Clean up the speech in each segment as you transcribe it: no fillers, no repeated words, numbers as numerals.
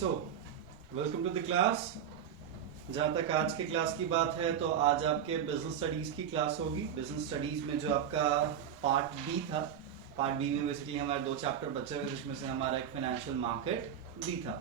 So welcome to the class. जहां तक आज के क्लास की बात है तो आज आपके बिजनेस स्टडीज की क्लास होगी। बिजनेस स्टडीज में जो आपका पार्ट बी था, पार्ट बी में बेसिकली हमारे दो चैप्टर बचे हुए, जिसमें से हमारा एक फाइनेंशियल मार्केट भी था।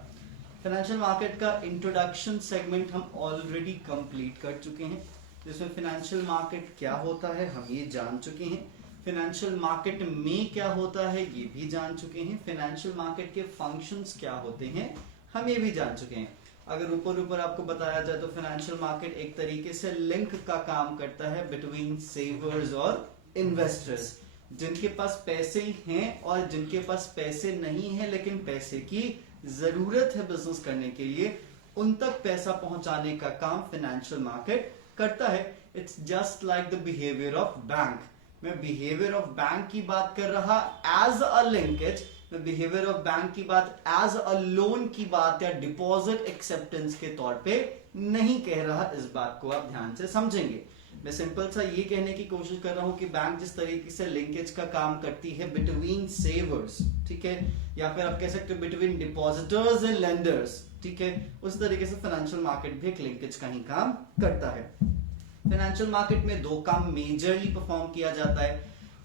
फाइनेंशियल मार्केट का इंट्रोडक्शन सेगमेंट हम ऑलरेडी कंप्लीट कर चुके हैं, जिसमें फाइनेंशियल मार्केट क्या होता है हम ये जान चुके हैं, फाइनेंशियल मार्केट में क्या होता है ये भी जान चुके हैं, फाइनेंशियल मार्केट के फंक्शंस क्या होते हैं हम ये भी जान चुके हैं। अगर ऊपर आपको बताया जाए तो फाइनेंशियल मार्केट एक तरीके से लिंक का काम करता है बिटवीन सेवर्स और इन्वेस्टर्स, जिनके पास पैसे हैं और जिनके पास पैसे नहीं है लेकिन पैसे की जरूरत है बिजनेस करने के लिए, उन तक पैसा पहुंचाने का काम फाइनेंशियल मार्केट करता है। It's just like the behaviour of bank. मैं बिहेवियर ऑफ बैंक की बात कर रहा एज अ लिंकेज, मैं बिहेवियर ऑफ बैंक की बात एज अ लोन की बात या डिपॉजिट एक्सेप्टेंस के तौर पे नहीं कह रहा। इस बात को आप ध्यान से समझेंगे। मैं सिंपल सा ये कहने की कोशिश कर रहा हूं कि बैंक जिस तरीके से लिंकेज का काम करती है बिटवीन सेवर्स, ठीक है, या फिर आप कह सकते हो बिटवीन डिपॉजिटर्स एंड लेंडर्स, ठीक है, उस तरीके से फाइनेंशियल मार्केट भी एक लिंकेज का ही काम करता है। फाइनेंशियल मार्केट में दो काम मेजरली परफॉर्म किया जाता है।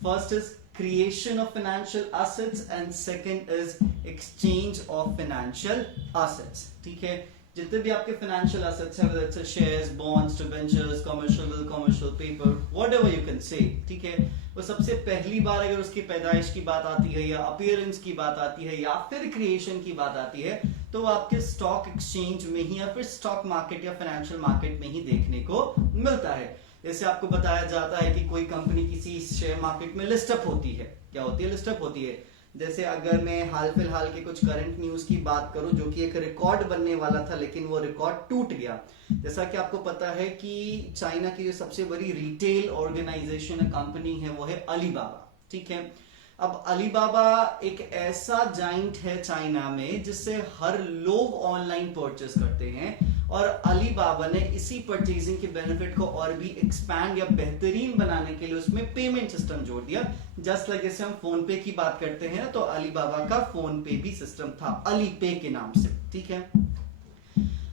First is creation of financial assets and second is exchange of financial assets, ठीक है। जितने भी आपके फाइनेंशियल एसेट्स हैं, whether it's shares, bonds, debentures, commercial paper, whatever you can say, ठीक है, वो सबसे पहली बार अगर उसकी पैदाइश की बात आती है या अपीयरेंस की बात आती है या फिर क्रिएशन की बात आती है तो वो आपके स्टॉक एक्सचेंज में ही या फिर स्टॉक मार्केट या फाइनेंशियल मार्केट में ही देखने को मिलता है। जैसे आपको बताया जाता है कि कोई कंपनी किसी शेयर मार्केट में लिस्टअप होती है। क्या होती है? लिस्टअप होती है। जैसे अगर मैं हाल फिलहाल के कुछ करंट न्यूज की बात करूं, जो कि एक रिकॉर्ड बनने वाला था लेकिन वो रिकॉर्ड टूट गया। जैसा कि आपको पता है कि चाइना की जो सबसे बड़ी रिटेल ऑर्गेनाइजेशन कंपनी है वो है अलीबाबा, ठीक है। अब अलीबाबा एक ऐसा जाइंट है चाइना में जिससे हर लोग ऑनलाइन परचेस करते हैं, और अलीबाबा ने इसी परचेजिंग के बेनिफिट को और भी एक्सपैंड या बेहतरीन बनाने के लिए उसमें पेमेंट सिस्टम जोड़ दिया। जस्ट लाइक जैसे हम फोन पे की बात करते हैं तो अलीबाबा का फोन पे भी सिस्टम था अली पे के नाम से, ठीक है।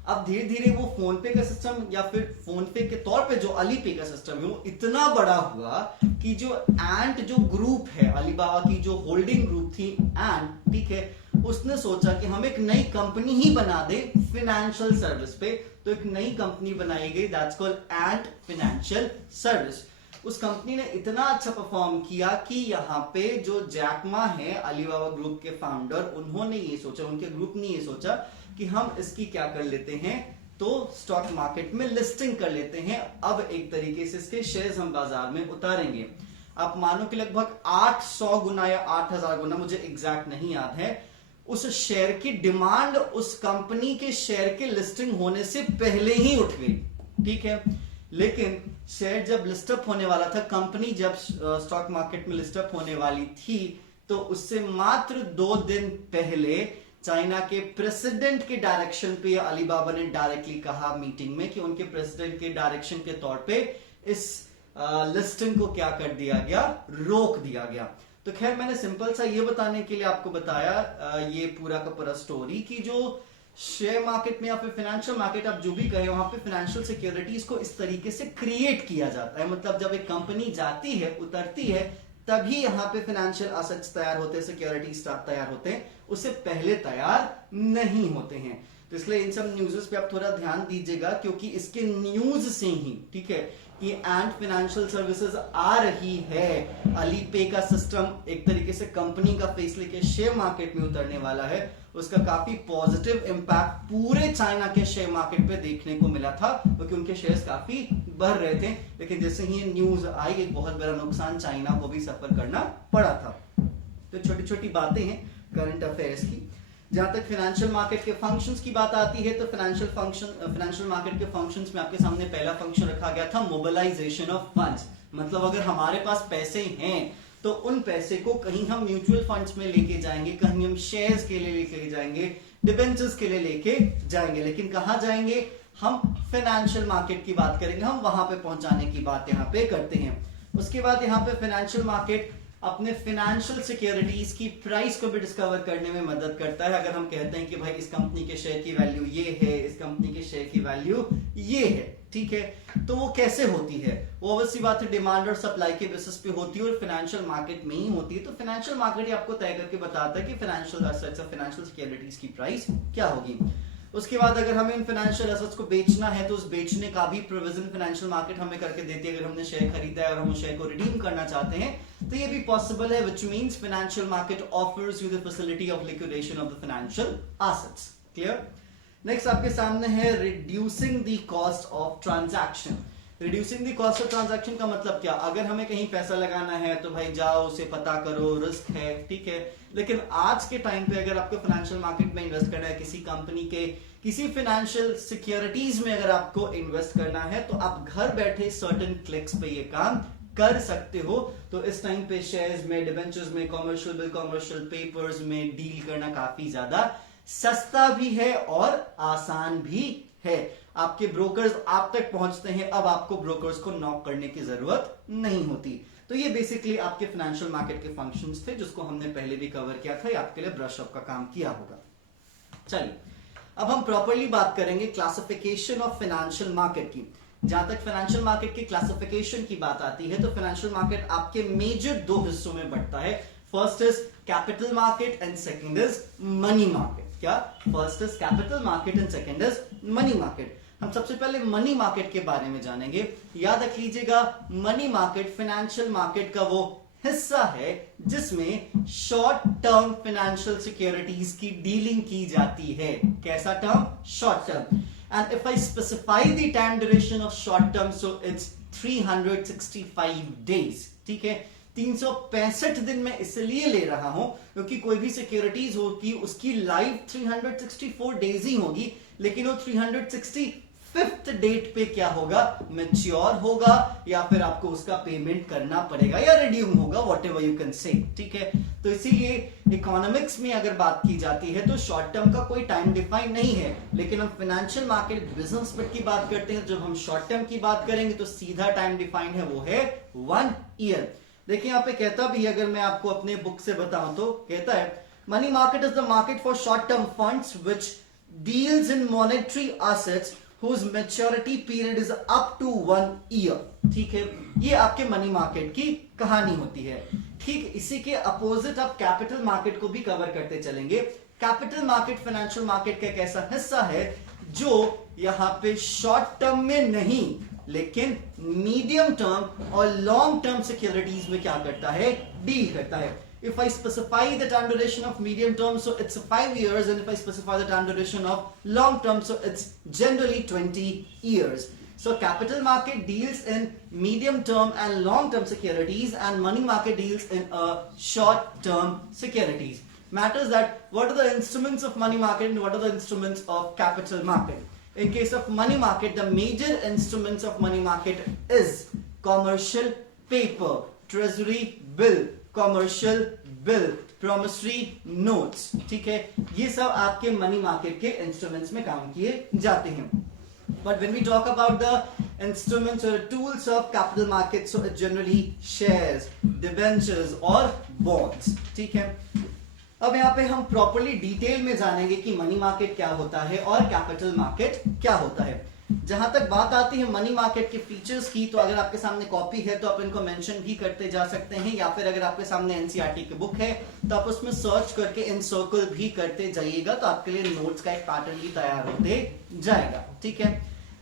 अब धीरे धीरे वो फोन पे का सिस्टम या फिर फोन पे के तौर पे जो अली पे का सिस्टम है वो इतना बड़ा हुआ कि जो एंट जो ग्रुप है, अलीबाबा की जो होल्डिंग ग्रुप थी एंट, ठीक है, उसने सोचा कि हम एक नई कंपनी ही बना दे फाइनेंशियल सर्विस पे। तो एक नई कंपनी बनाई गई, that's called ant financial service. उस कंपनी ने इतना अच्छा परफॉर्म किया कि यहाँ पे जो जैकमा है अलीबाबा ग्रुप के फाउंडर, उन्होंने ये सोचा, उनके ग्रुप ने ये सोचा कि हम इसकी क्या कर लेते हैं, तो स्टॉक मार्केट में लिस्टिंग कर लेते हैं। अब एक तरीके से इसके शेयर्स हम बाजार में उतारेंगे। आप मानो कि लगभग 800 गुना या 8000 गुना, मुझे एग्जैक्ट नहीं याद है, उस शेयर की डिमांड उस कंपनी के शेयर के लिस्टिंग होने से पहले ही उठ गई, ठीक है। लेकिन शेयर जब लिस्टअप होने वाला था, कंपनी जब स्टॉक मार्केट में लिस्टअप होने वाली थी, तो उससे मात्र 2 दिन पहले चाइना के प्रेसिडेंट के डायरेक्शन पे अलीबाबा ने डायरेक्टली कहा मीटिंग में कि उनके प्रेसिडेंट के डायरेक्शन के तौर पे इस लिस्टिंग को क्या कर दिया गया, रोक दिया गया। तो खैर मैंने सिंपल सा ये बताने के लिए आपको बताया ये पूरा का पूरा स्टोरी कि जो शेयर मार्केट में या फिर फाइनेंशियल मार्केट आप जो भी कहे, वहां पे फाइनेंशियल सिक्योरिटीज को इस तरीके से क्रिएट किया जाता है। मतलब जब एक कंपनी जाती है, उतरती है, तभी यहाँ पे फाइनेंशियल एसेट्स तैयार होते हैं, सिक्योरिटीज तैयार होते हैं, उससे पहले तैयार नहीं होते हैं। तो इसलिए इन सब न्यूज़ पे आप थोड़ा ध्यान दीजिएगा, क्योंकि इसके न्यूज से ही, ठीक है, कि एंट फाइनेंशियल सर्विसेज आ रही है, अली पे का सिस्टम एक तरीके से कंपनी का फेस लेके शेयर मार्केट में उतरने वाला है, उसका काफी पॉजिटिव इंपैक्ट पूरे चाइना के शेयर मार्केट पे देखने को मिला था, क्योंकि उनके शेयर्स काफी बढ़ रहे थे। लेकिन जैसे ही ये न्यूज आई, एक बहुत बड़ा नुकसान चाइना को भी सफर करना पड़ा था। तो छोटी छोटी बातें हैं करंट अफेयर्स की। जहां तक फाइनेंशियल मार्केट के फंक्शंस की बात आती है तो फाइनेंशियल मार्केट के फंक्शंस में आपके सामने पहला फंक्शन रखा गया था मोबिलाइजेशन ऑफ फंड्स। मतलब अगर हमारे पास पैसे हैं तो उन पैसे को कहीं हम म्यूचुअल फंड्स में लेके जाएंगे, कहीं हम शेयर्स के लिए लेके जाएंगे, डिबेंचर्स के लिए लेके जाएंगे, लेकिन कहां जाएंगे? हम फाइनेंशियल मार्केट की बात करेंगे, हम वहां पे पहुंचाने की बात यहाँ पे करते हैं। उसके बाद यहाँ पे फाइनेंशियल मार्केट अपने फाइनेंशियल सिक्योरिटीज की प्राइस को भी डिस्कवर करने में मदद करता है। अगर हम कहते हैं कि भाई इस कंपनी के शेयर की वैल्यू ये है, इस कंपनी के शेयर की वैल्यू ये है, ठीक है, तो वो कैसे होती है? वो ऑब्वियसली बात है डिमांड और सप्लाई के बेसिस पे होती है और फाइनेंशियल मार्केट में ही होती है। तो फाइनेंशियल मार्केट ही आपको तय करके बताता है कि फाइनेंशियल एसेट्स और फाइनेंशियल सिक्योरिटीज की प्राइस क्या होगी। उसके बाद अगर हमें इन फाइनेंशियल एसेट्स को बेचना है तो उस बेचने का भी प्रोविजन फाइनेंशियल मार्केट हमें करके देती है। अगर हमने शेयर खरीदा है और हम उस शेयर को रिडीम करना चाहते हैं तो ये भी पॉसिबल है, which means financial market offers you the facility of liquidation of the financial assets. Clear? Next आपके सामने है reducing the cost of transaction. Reducing the cost of transaction का मतलब क्या? अगर हमें कहीं पैसा लगाना है तो भाई जाओ उसे पता करो, रिस्क है, ठीक है, लेकिन आज के टाइम पे अगर आपको फाइनेंशियल मार्केट में इन्वेस्ट करना है, किसी कंपनी के किसी फाइनेंशियल सिक्योरिटीज में अगर आपको इन्वेस्ट करना है तो आप घर बैठे सर्टेन क्लिक्स पे ये काम कर सकते हो। तो इस टाइम पे शेयर्स में, डिबेंचर्स में, कॉमर्शियल बिल, कॉमर्शियल पेपर्स में डील करना काफी ज्यादा सस्ता भी है और आसान भी है। आपके ब्रोकर्स आप तक पहुंचते हैं, अब आपको ब्रोकर्स को नॉक करने की जरूरत नहीं होती। तो ये बेसिकली आपके फाइनेंशियल मार्केट के फंक्शंस थे जिसको हमने पहले भी कवर किया था, आपके लिए ब्रश अप का काम किया होगा। चलिए अब हम प्रॉपरली बात करेंगे क्लासिफिकेशन ऑफ फाइनेंशियल मार्केट की। जहां तक फाइनेंशियल मार्केट की क्लासिफिकेशन की बात आती है तो फाइनेंशियल मार्केट आपके मेजर दो हिस्सों में बढ़ता है। First is capital market and second is money market. क्या? First is capital market and second is money market. हम सबसे पहले मनी मार्केट के बारे में जानेंगे। याद रख लीजिएगा, मनी मार्केट फाइनेंशियल मार्केट का वो हिस्सा है जिसमें शॉर्ट टर्म फाइनेंशियल सिक्योरिटीज की डीलिंग की जाती है। कैसा term? Short term. And if I specify the time duration of short term so it's 365 days. ठीक है, 365 दिन में इसलिए ले रहा हूं क्योंकि कोई भी सिक्योरिटीज होगी उसकी लाइफ 364 डेज ही होगी, लेकिन वो 365th डेट पे क्या होगा? मैच्योर होगा या फिर आपको उसका पेमेंट करना पड़ेगा या रिड्यूम होगा, व्हाटएवर यू कैन से। ठीक है, तो इसीलिए इकोनॉमिक्स में अगर बात की जाती है तो शॉर्ट टर्म का कोई टाइम डिफाइन नहीं है, लेकिन हम फाइनेंशियल मार्केट बिजनेस की बात करते हैं, जब हम शॉर्ट टर्म की बात करेंगे तो सीधा टाइम डिफाइन है, वो है 1 ईयर। देखिए यहाँ पे कहता भी, अगर मैं आपको अपने बुक से बताऊं तो कहता है money market is the market for short term funds which deals in monetary assets whose maturity period is up to 1 year। ठीक है, ये आपके मनी मार्केट की कहानी होती है। ठीक इसी के अपोजिट आप कैपिटल मार्केट को भी कवर करते चलेंगे। कैपिटल मार्केट फाइनेंशियल मार्केट का एक ऐसा हिस्सा है जो यहाँ पे शॉर्ट टर्म में नहीं लेकिन मीडियम टर्म और लॉन्ग टर्म सिक्योरिटीज में क्या करता है? डील करता है। If I specify the time duration of medium term, so it's 5 years, and if I specify the time duration of long term, so it's generally 20 years. So capital market deals in medium term and long term securities, and money market deals in short term securities. Matters that what are the instruments of money market and what are the instruments of capital market. In case of money market, the major instruments of money market is commercial paper, treasury bill, commercial bill, promissory notes. ठीक है, ये सब आपके money market के instruments में काम किए जाते हैं। But when we talk about the instruments और tools of capital market, so it generally shares, debentures और बॉन्ड्स। ठीक है, अब यहाँ पे हम प्रॉपर्ली डिटेल में जानेंगे कि मनी मार्केट क्या होता है और कैपिटल मार्केट क्या होता है। जहां तक बात आती है मनी मार्केट के फीचर्स की, तो अगर आपके सामने कॉपी है तो आप इनको मेंशन भी करते जा सकते हैं, या फिर अगर आपके सामने एनसीईआरटी की बुक है तो आप उसमें सर्च करके इनसर्कल भी करते जाइएगा, तो आपके लिए नोट्स का एक पैटर्न भी तैयार होते जाएगा। ठीक है,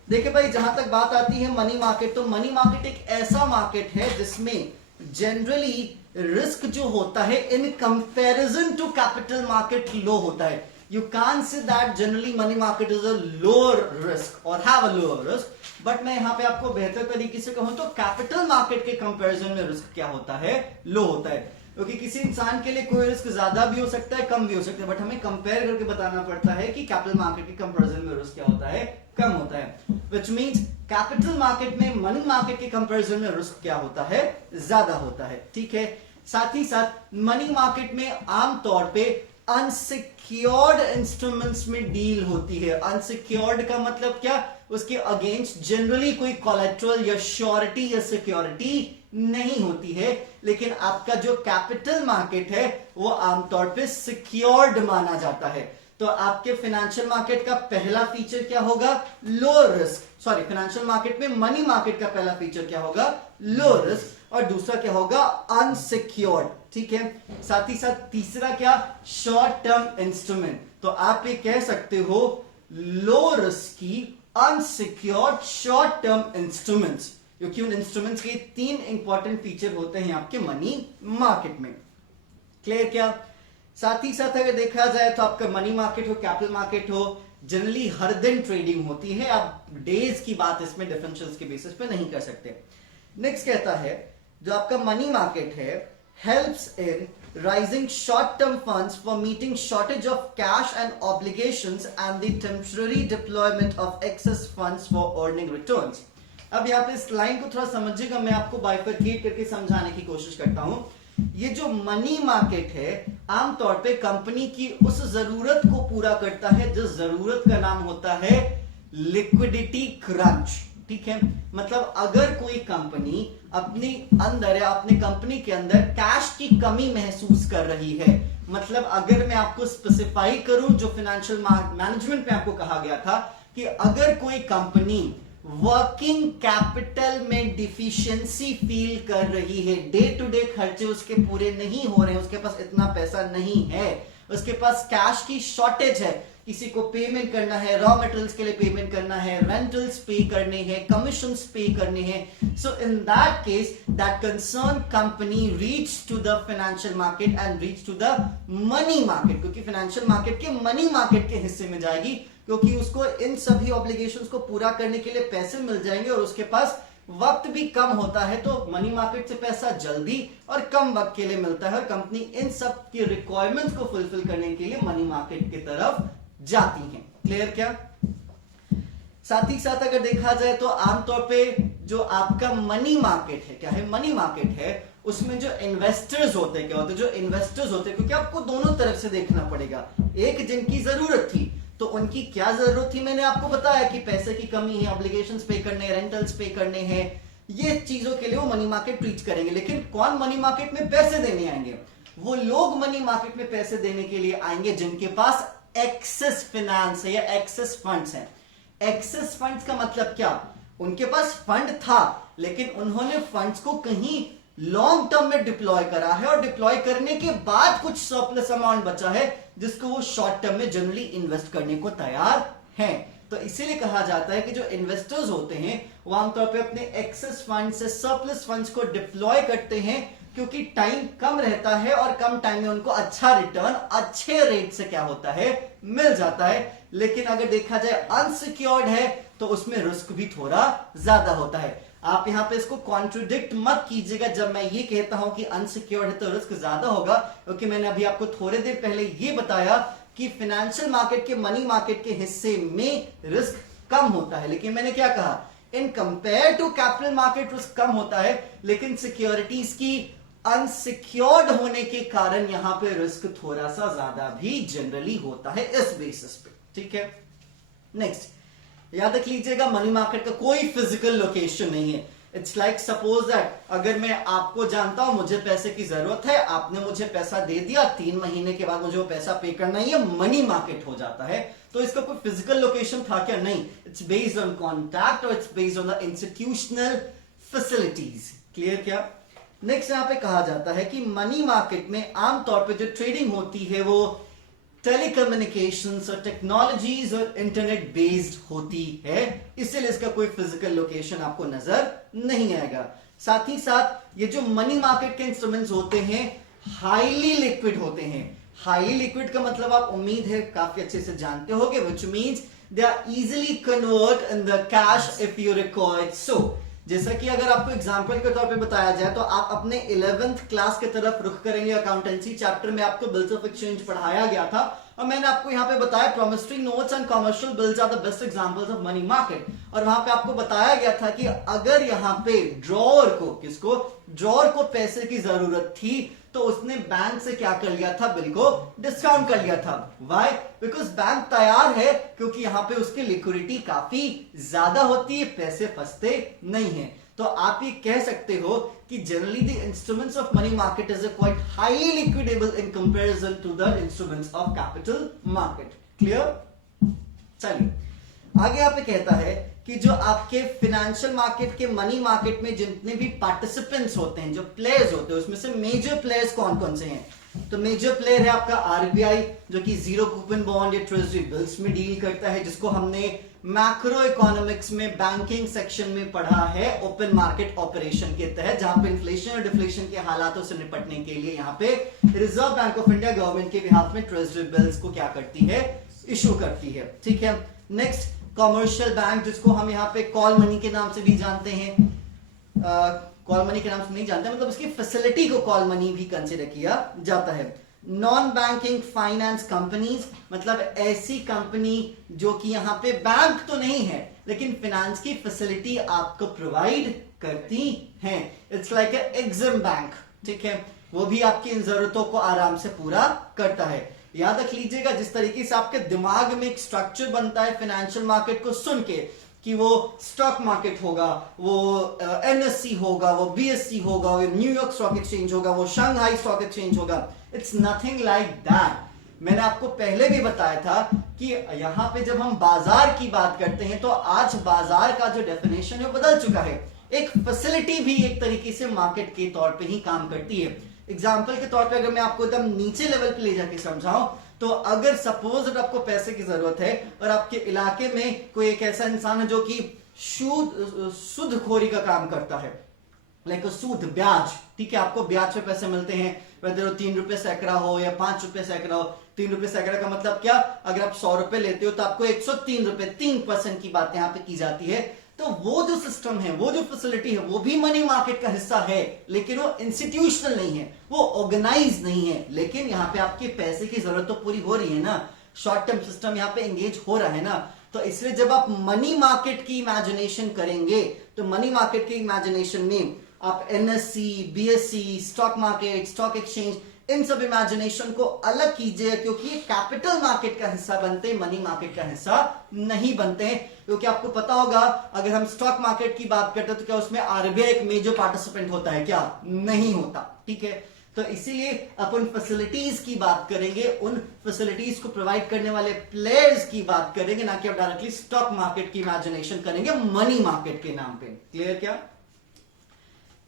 देखिए भाई, जहां तक बात आती है मनी मार्केट, तो मनी मार्केट एक ऐसा मार्केट है जिसमें जनरली रिस्क जो होता है in comparison to capital market low होता है। You can't say that generally money market is a lower risk or have a lower risk, but मैं यहाँ पे आपको बेहतर तरीके से कहूँ तो कैपिटल मार्केट के कंपैरिजन में रिस्क क्या होता है? लो होता है, क्योंकि किसी इंसान के लिए कोई रिस्क ज्यादा भी हो सकता है, कम भी हो सकता है, बट हमें कंपेयर करके बताना पड़ता है कि कैपिटल मार्केट के कंपैरिजन में रिस्क क्या होता है? कम होता है। Which means कैपिटल मार्केट में मनी मार्केट के कंपैरिजन में रिस्क क्या होता है? ज्यादा होता है। ठीक है, साथ ही साथ मनी मार्केट में आमतौर पे अनसिक्योर्ड इंस्ट्रूमेंट्स में डील होती है। अनसिक्योर्ड का मतलब क्या, उसके अगेंस्ट जनरली कोई कोलेट्रल या श्योरिटी या सिक्योरिटी नहीं होती है, लेकिन आपका जो कैपिटल मार्केट है वो आमतौर पे सिक्योर्ड माना जाता है। तो आपके फाइनेंशियल मार्केट का पहला फीचर क्या होगा, low risk. Sorry, financial market में मनी मार्केट का पहला फीचर क्या होगा, लो रिस्क, और दूसरा क्या होगा, अनसिक्योर्ड। ठीक है, साथ ही साथ तीसरा क्या, शॉर्ट टर्म इंस्ट्रूमेंट। तो आप ये कह सकते हो लो रिस्क की अनसिक्योर्ड शॉर्ट टर्म इंस्ट्रूमेंट्स, क्योंकि उन इंस्ट्रूमेंट्स के 3 इंपॉर्टेंट फीचर होते हैं आपके मनी मार्केट में। क्लियर क्या। साथ ही साथ अगर देखा जाए तो आपका मनी मार्केट हो, कैपिटल मार्केट हो, जनरली हर दिन ट्रेडिंग होती है। आप डेज की बात इसमें डिफरेंशियल्स के बेसिस पे नहीं कर सकते। नेक्स्ट कहता है जो आपका मनी मार्केट है, helps in raising short term funds for meeting shortage of cash and obligations and the temporary deployment of excess funds for earning returns. अब यहाँ पे इस लाइन को थोड़ा समझिएगा, मैं आपको बाइफरकेट करके समझाने की कोशिश करता हूं। ये जो मनी मार्केट है आमतौर पे कंपनी की उस जरूरत को पूरा करता है जिस जरूरत का नाम होता है लिक्विडिटी क्रंच। ठीक है, मतलब अगर कोई कंपनी अपने अंदर या अपने कंपनी के अंदर कैश की कमी महसूस कर रही है, मतलब अगर मैं आपको स्पेसिफाई करूं जो फाइनेंशियल मैनेजमेंट में आपको कहा गया था कि अगर कोई कंपनी वर्किंग कैपिटल में डिफिशियंसी फील कर रही है, डे टू डे खर्चे उसके पूरे नहीं हो रहे हैं, उसके पास इतना पैसा नहीं है, उसके पास कैश की शॉर्टेज है, किसी को पेमेंट करना है, रॉ मटेरियल्स के लिए पेमेंट करना है, रेंटल्स पे करने हैं, कमीशंस पे करने हैं, so in that case that concern company reach to the financial market and reach to the money market, क्योंकि फाइनेंशियल मार्केट के मनी मार्केट के हिस्से में जाएगी, क्योंकि उसको इन सभी ऑब्लिगेशंस को पूरा करने के लिए पैसे मिल जाएंगे और उसके पास वक्त भी कम होता है, तो मनी मार्केट से पैसा जल्दी और कम वक्त के लिए मिलता है और कंपनी इन सब की रिक्वायरमेंट्स को फुलफिल करने के लिए मनी मार्केट की तरफ जाती हैं। क्लियर क्या। साथ ही साथ अगर देखा जाए तो आमतौर पे जो आपका मनी मार्केट है, क्या है, मनी मार्केट है, उसमें जो इन्वेस्टर्स होते हैं, क्या होते हैं, जो इन्वेस्टर्स होते हैं, क्योंकि आपको दोनों तरफ से देखना पड़ेगा। एक जिनकी जरूरत थी तो उनकी क्या जरूरत थी, मैंने आपको बताया कि पैसे की कमी है, ऑब्लिगेशंस पे करने, रेंटल्स पे करने हैं, ये चीजों के लिए वो मनी मार्केट रीच करेंगे। लेकिन कौन मनी मार्केट में पैसे देने आएंगे, वो लोग मनी मार्केट में पैसे देने के लिए आएंगे जिनके पास एक्सेस फाइनेंस है या एक्सेस फंड्स है। एक्सेस फंड्स का मतलब क्या, उनके पास फंड था लेकिन उन्होंने फंड्स को कहीं लॉन्ग टर्म में डिप्लॉय करा है और डिप्लॉय करने के बाद कुछ सरप्लस अमाउंट बचा है जिसको वो शॉर्ट टर्म में जनरली इन्वेस्ट करने को तैयार हैं। तो इसीलिए कहा जाता है कि जो इन्वेस्टर्स होते हैं वो आमतौर पे अपने एक्सेस फंड से सरप्लस फंड्स को डिप्लॉय करते हैं, क्योंकि टाइम कम रहता है और कम टाइम में उनको अच्छा रिटर्न अच्छे रेट से क्या होता है, मिल जाता है। लेकिन अगर देखा जाए अनसिक्योर्ड है तो उसमें रिस्क भी थोड़ा ज्यादा होता है। आप यहां पे इसको कॉन्ट्रोडिक्ट मत कीजिएगा जब मैं ये कहता हूं कि अनसिक्योर्ड है तो रिस्क ज्यादा होगा, क्योंकि मैंने अभी आपको थोड़े देर पहले ये बताया कि फाइनेंशियल मार्केट के मनी मार्केट के हिस्से में रिस्क कम होता है। लेकिन मैंने क्या कहा, in compare to capital market risk कम होता है, लेकिन सिक्योरिटीज की अनसिक्योर्ड होने के कारण यहां पे रिस्क थोड़ा सा ज्यादा भी जनरली होता है इस बेसिस पे। ठीक है, नेक्स्ट याद रख लीजिएगा, मनी मार्केट का कोई फिजिकल लोकेशन नहीं है। इट्स लाइक सपोज दैट अगर मैं आपको जानता हूं मुझे पैसे की जरूरत है, आपने मुझे पैसा दे दिया, 3 महीने के बाद मुझे वो पैसा पे करना है, ये मनी मार्केट हो जाता है। तो इसका कोई फिजिकल लोकेशन था क्या, नहीं, इट्स बेस्ड ऑन कॉन्टैक्ट और it's based on the institutional facilities. Clear क्या। नेक्स्ट यहां पे कहा जाता है कि मनी मार्केट में आमतौर पर जो ट्रेडिंग होती है वो टेलीकम्युनिकेशंस और टेक्नोलॉजीज और इंटरनेट बेस्ड होती है, इसलिए इसका कोई फिजिकल लोकेशन आपको नजर नहीं आएगा। साथ ही साथ ये जो मनी मार्केट के इंस्ट्रूमेंट्स होते हैं हाईली लिक्विड होते हैं। हाईली लिक्विड का मतलब आप उम्मीद है काफी अच्छे से जानते होंगे, which means they are easily convert in the cash if you require so. जैसा कि अगर आपको एग्जांपल के तौर पे बताया जाए तो आप अपने 11th क्लास की तरफ रुख करेंगे। अकाउंटेंसी चैप्टर में आपको बिल्स ऑफ एक्सचेंज पढ़ाया गया था और मैंने आपको यहाँ पे बताया promissory notes and commercial bills are the best examples of money market. और वहां पे आपको बताया गया था कि अगर यहाँ पे ड्रॉअर को, किसको, ड्रॉअर को पैसे की जरूरत थी तो उसने बैंक से क्या कर लिया था, बिल को डिस्काउंट कर लिया था। वाई? बिकॉज बैंक तैयार है, क्योंकि यहां पे उसकी लिक्विडिटी काफी ज्यादा होती है, पैसे फंसते नहीं है। तो आप ये कह सकते हो कि generally the instruments of money market is quite highly liquidable in comparison to the instruments of capital market. Clear? चलिए आगे यहाँ पे कहता है कि जो आपके फाइनेंशियल मार्केट के मनी मार्केट में जितने भी पार्टिसिपेंट्स होते हैं, जो प्लेयर्स होते हैं, उसमें से मेजर प्लेयर्स कौन कौन से हैं? तो मेजर प्लेयर है आपका आरबीआई, जो कि जीरो कूपन बॉन्ड या ट्रेजरी बिल्स में डील करता है, जिसको हमने मैक्रो इकोनॉमिक्स में बैंकिंग सेक्शन में पढ़ा है ओपन मार्केट ऑपरेशन के तहत, जहां पे इन्फ्लेशन और डिफ्लेशन के हालातों से निपटने के लिए यहाँ पे reserve bank of India government के बिहाफ में ट्रेजरी बिल्स को क्या करती है, इशू करती है। ठीक है। नेक्स्ट कॉमर्शियल बैंक, जिसको हम यहाँ पे कॉल मनी के नाम से भी जानते हैं, कॉल मनी के नाम से नहीं जानते, मतलब उसकी फैसिलिटी को कॉल मनी भी कंसीडर किया जाता है। नॉन बैंकिंग फाइनेंस कंपनीज, मतलब ऐसी कंपनी जो कि यहाँ पे बैंक तो नहीं है लेकिन फाइनेंस की फैसिलिटी आपको प्रोवाइड करती हैं। It's like EXIM bank. ठीक है, वो भी आपकी इन जरूरतों को आराम से पूरा करता है। याद रख लीजिएगा, जिस तरीके से आपके दिमाग में एक स्ट्रक्चर बनता है फाइनेंशियल मार्केट को सुन के, कि वो स्टॉक मार्केट होगा, वो एनएससी होगा, वो बीएससी होगा, वो न्यूयॉर्क स्टॉक एक्सचेंज होगा, वो शंघाई स्टॉक एक्सचेंज होगा, इट्स नथिंग लाइक दैट। मैंने आपको पहले भी बताया था कि यहां पे जब हम बाजार की बात करते हैं तो आज बाजार का जो डेफिनेशन है वो बदल चुका है। एक फैसिलिटी भी एक तरीके से मार्केट के तौर पे ही काम करती है। एग्जाम्पल के तौर पे अगर मैं आपको एकदम नीचे लेवल पे ले जाके समझाऊं, तो अगर सपोज आपको पैसे की जरूरत है और आपके इलाके में कोई एक ऐसा इंसान है जो कि सूदखोरी का काम करता है, लाइक सूद, ब्याज, ठीक है, आपको ब्याज पे पैसे मिलते हैं, वैसे वो 3 रुपए सैकड़ा हो या 5 रुपए सैकड़ा हो। 3 रुपए सैकड़ा का मतलब क्या? अगर आप 100 रुपए लेते हो तो आपको 103 रुपए, 3% की बात यहाँ पे की जाती है। तो वो जो सिस्टम है, वो जो फैसिलिटी है, वो भी मनी मार्केट का हिस्सा है, लेकिन वो इंस्टीट्यूशनल नहीं है, वो ऑर्गेनाइज नहीं है। लेकिन यहाँ पे आपके पैसे की जरूरत तो पूरी हो रही है ना, शॉर्ट टर्म सिस्टम यहाँ पे एंगेज हो रहा है ना। तो इसलिए जब आप मनी मार्केट की इमेजिनेशन करेंगे, तो मनी मार्केट के इमेजिनेशन में आप NSC, BSC, stock market, stock exchange, इन सब इमेजिनेशन को अलग कीजिए, क्योंकि ये कैपिटल मार्केट का हिस्सा बनते हैं, मनी मार्केट का हिस्सा नहीं बनते हैं। क्योंकि आपको पता होगा, अगर हम स्टॉक मार्केट की बात करते हैं तो क्या उसमें आरबीआई एक मेजर पार्टिसिपेंट होता है क्या? नहीं होता। ठीक है, तो इसीलिए अपन फैसिलिटीज की बात करेंगे, उन फैसिलिटीज को प्रोवाइड करने वाले प्लेयर्स की बात करेंगे, ना कि आप डायरेक्टली स्टॉक मार्केट की इमेजिनेशन करेंगे मनी मार्केट के नाम पे। क्लियर क्या?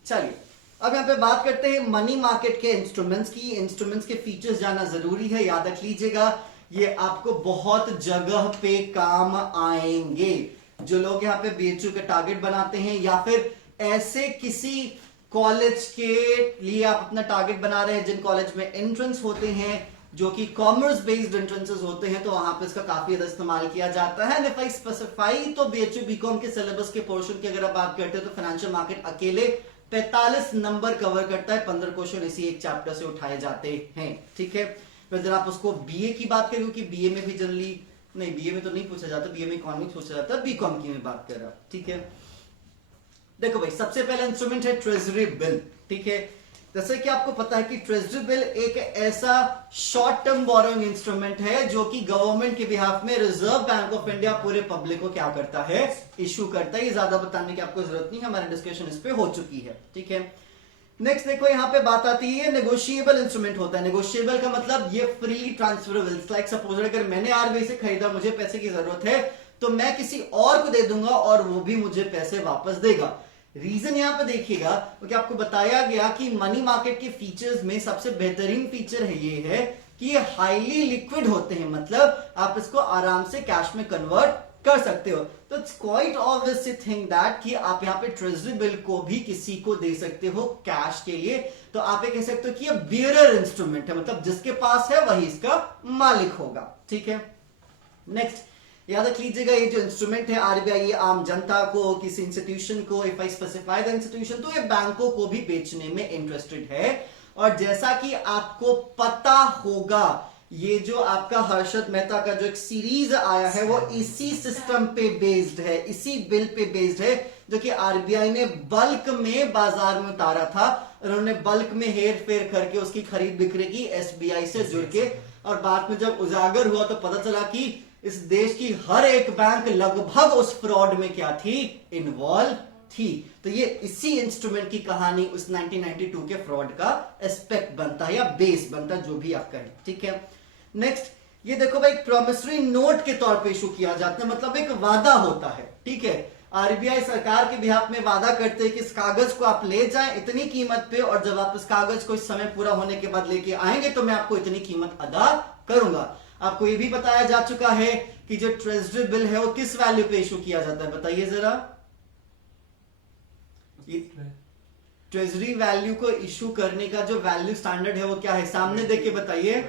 चलिए अब यहां पे बात करते हैं मनी मार्केट के इंस्ट्रूमेंट्स की। इंस्ट्रूमेंट्स के फीचर्स जानना जरूरी है, याद रख लीजिएगा, ये आपको बहुत जगह पे काम आएंगे। जो लोग यहाँ पे बीएचयू का टारगेट बनाते हैं, या फिर ऐसे किसी कॉलेज के लिए आप अपना टारगेट बना रहे हैं जिन कॉलेज में एंट्रेंस होते हैं जो कि कॉमर्स बेस्ड एंट्रेंसेस होते हैं, तो वहां पे इसका काफी ज्यादा इस्तेमाल किया जाता है। इफ आई स्पेसिफाई, तो बीएचयू बीकॉम के सिलेबस के पोर्शन की अगर आप बात करते हैं तो फाइनेंशियल मार्केट अकेले 45 नंबर कवर करता है, 15 क्वेश्चन इसी एक चैप्टर से उठाए जाते हैं। ठीक है, अगर आप उसको बीए की बात करें, क्योंकि बीए में भी जनरली नहीं, बीए में तो नहीं पूछा जाता, बीए में इकोनॉमिक्स पूछा जाता है, बीकॉम की मैं बात कर रहा हूं। ठीक है, देखो भाई, सबसे पहला इंस्ट्रूमेंट है ट्रेजरी बिल। ठीक है, जैसे कि आपको पता है कि ट्रेजरी बिल एक ऐसा शॉर्ट टर्म बोरोइंग इंस्ट्रूमेंट है जो कि गवर्नमेंट के बिहाफ में रिजर्व बैंक ऑफ इंडिया पूरे पब्लिक को क्या करता है? इशू करता है। ये ज्यादा बताने की आपको जरूरत नहीं है, हमारी डिस्कशन इस पे हो चुकी है। ठीक है, नेक्स्ट देखो, यहां पे बात आती है नेगोशिएबल इंस्ट्रूमेंट होता है। नेगोशिएबल का मतलब ये फ्रीली ट्रांसफरेबल। लाइक सपोज अगर मैंने आरबीआई से खरीदा, मुझे पैसे की जरूरत है, तो मैं किसी और को दे दूंगा और वो भी मुझे पैसे वापस देगा। रीजन यहां पे देखिएगा, क्योंकि आपको बताया गया कि मनी मार्केट के फीचर्स में सबसे बेहतरीन फीचर है ये है कि ये हाईली लिक्विड होते हैं, मतलब आप इसको आराम से कैश में कन्वर्ट कर सकते हो। तो it's quite obvious thing that कि आप यहाँ पे ट्रेजरी बिल को भी किसी को दे सकते हो कैश के लिए। तो आप ये कह सकते हो कि ये बियरर इंस्ट्रूमेंट है, मतलब जिसके पास है वही इसका मालिक होगा। ठीक है, नेक्स्ट याद रख लीजिएगा, ये जो इंस्ट्रूमेंट है आरबीआई, ये आम जनता को, किसी इंस्टीट्यूशन को, if I specify the institution, तो ये बैंकों को भी बेचने में इंटरेस्टेड है। और जैसा कि आपको पता होगा ये जो आपका हर्षद मेहता का जो एक सीरीज आया है वो इसी सिस्टम पे बेस्ड है, इसी बिल पे बेस्ड है जो कि आरबीआई ने बल्क में बाजार में उतारा था। उन्होंने बल्क में हेर फेर करके उसकी खरीद बिक्री की एसबीआई से जुड़ के, और बाद में जब उजागर हुआ तो पता चला कि इस देश की हर एक बैंक लगभग उस फ्रॉड में क्या थी, इन्वॉल्व थी। तो ये इसी इंस्ट्रूमेंट की कहानी उस 1992 के फ्रॉड का एस्पेक्ट बनता है या बेस बनता है, जो भी आप कहें, ठीक है। नेक्स्ट ये देखो भाई, प्रॉमिसरी नोट के तौर पे इशू किया जाता है, मतलब एक वादा होता है, ठीक है। आरबीआई सरकार के बिहाफ में वादा करते हैं कि इस कागज को आप ले जाएं इतनी कीमत पे, और जब आप इस कागज को इस समय पूरा होने के बाद लेके आएंगे तो मैं आपको इतनी कीमत अदा करूंगा। आपको ये भी बताया जा चुका है कि जो ट्रेजरी बिल है वो किस वैल्यू पे इशू किया जाता है, बताइए जरा। ट्रेजरी वैल्यू को इशू करने का जो वैल्यू स्टैंडर्ड है वो क्या है, सामने देख के बताइए।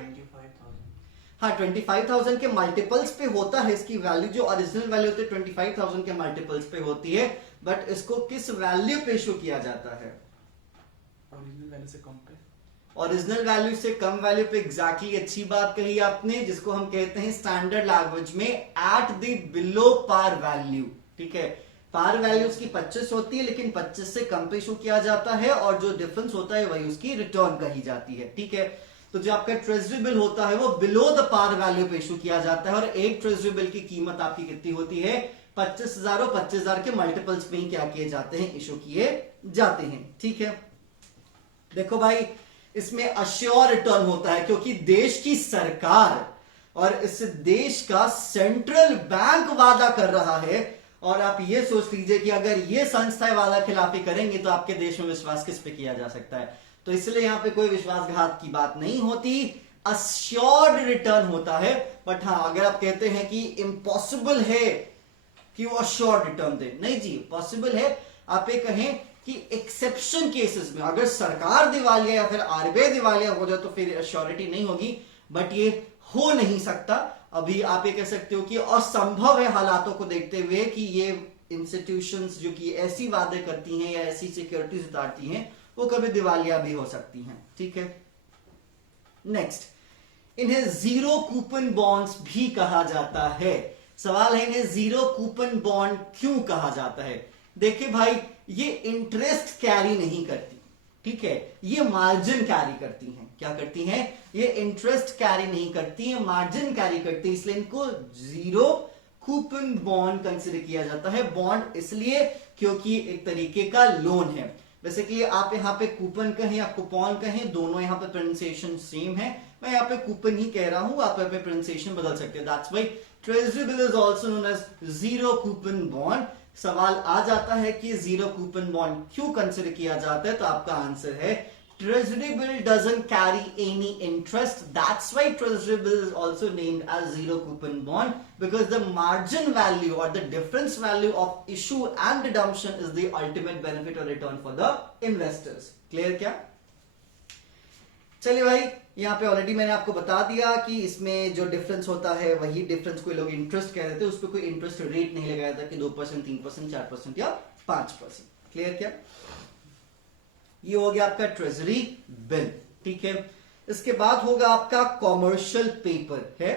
हाँ, 25,000 के मल्टीपल्स पे होता है इसकी वैल्यू, जो ओरिजिनल वैल्यू होती है 25,000 के मल्टीपल्स पे होती है, बट इसको किस वैल्यू पे इशू किया जाता है, ओरिजिनल वैल्यू से कम पे। ओरिजिनल वैल्यू से कम वैल्यू पे, एग्जैक्टली अच्छी बात कही आपने, जिसको हम कहते हैं स्टैंडर्ड लैंग्वेज में at the below par value, ठीक है। पार वैल्यू उसकी 25 होती है लेकिन 25 से कम पे इशू किया जाता है, और जो डिफरेंस होता है वही उसकी रिटर्न कही जाती है, ठीक है। तो जो आपका ट्रेजरी बिल होता है वो बिलो द पार वैल्यू पे इशू किया जाता है, और एक ट्रेजरी बिल की कीमत आपकी कितनी होती है, 25,000 और 25,000 के मल्टीपल्स में ही क्या किए जाते हैं, इशू किए जाते हैं, ठीक है। देखो भाई, इसमें अश्योर रिटर्न होता है क्योंकि देश की सरकार और इस देश का सेंट्रल बैंक वादा कर रहा है, और आप ये सोच लीजिए कि अगर ये संस्थाएं वादा खिलाफी करेंगे तो आपके देश में विश्वास किस पे किया जा सकता है। तो इसलिए यहां पे कोई विश्वासघात की बात नहीं होती, अश्योर्ड रिटर्न होता है। बट हाँ, अगर आप कहते हैं कि इम्पॉसिबल है कि वो अश्योर्ड रिटर्न दे, नहीं जी, पॉसिबल है। आप ये कहें कि एक्सेप्शन केसेस में अगर सरकार दिवालिया या फिर आरबीआई दिवालिया हो जाए तो फिर अश्योरिटी नहीं होगी, बट ये हो नहीं सकता। अभी आप ये कह सकते हो कि असंभव है हालातों को देखते हुए कि ये इंस्टीट्यूशंस जो कि ऐसी वादे करती हैं या ऐसी सिक्योरिटीज उतारती हैं वो कभी दिवालिया भी हो सकती हैं, ठीक है। नेक्स्ट, इन्हें जीरो कूपन बॉन्ड्स भी कहा जाता है। सवाल है इन्हें जीरो कूपन बॉन्ड क्यों कहा जाता है। देखिए भाई, ये इंटरेस्ट कैरी नहीं करती, ठीक है, ये मार्जिन कैरी करती हैं। क्या करती हैं, ये इंटरेस्ट कैरी नहीं करती है, मार्जिन कैरी करती है, इसलिए इनको जीरो कूपन बॉन्ड कंसिडर किया जाता है। बॉन्ड इसलिए क्योंकि एक तरीके का लोन है। बेसिकली आप यहाँ पे कूपन कहें या कूपन कहें, दोनों यहाँ पे प्रोनाउंसिएशन सेम है। मैं यहाँ पे कूपन ही कह रहा हूं, आप यहाँ पे प्रोनाउंसिएशन बदल सकते हैं। That's why treasury bill is also known as zero coupon bond. सवाल आ जाता है कि जीरो कूपन बॉन्ड क्यों कंसिडर किया जाता है, तो आपका आंसर है Treasury bill doesn't carry any interest. That's why Treasury bill is also named as zero coupon bond, because the margin value or the difference value of issue and redemption is the ultimate benefit or return for the investors. Clear क्या? चलिए भाई, यहाँ पे already मैंने आपको बता दिया कि इसमें जो डिफरेंस होता है वही डिफरेंस कोई लोग इंटरेस्ट कह रहे थे, उस पर कोई इंटरेस्ट रेट नहीं लगाया था कि 2%, 3%, 4% या 5%. क्लियर क्या? ये हो गया आपका ट्रेजरी बिल, ठीक है। इसके बाद होगा आपका कॉमर्शियल पेपर है।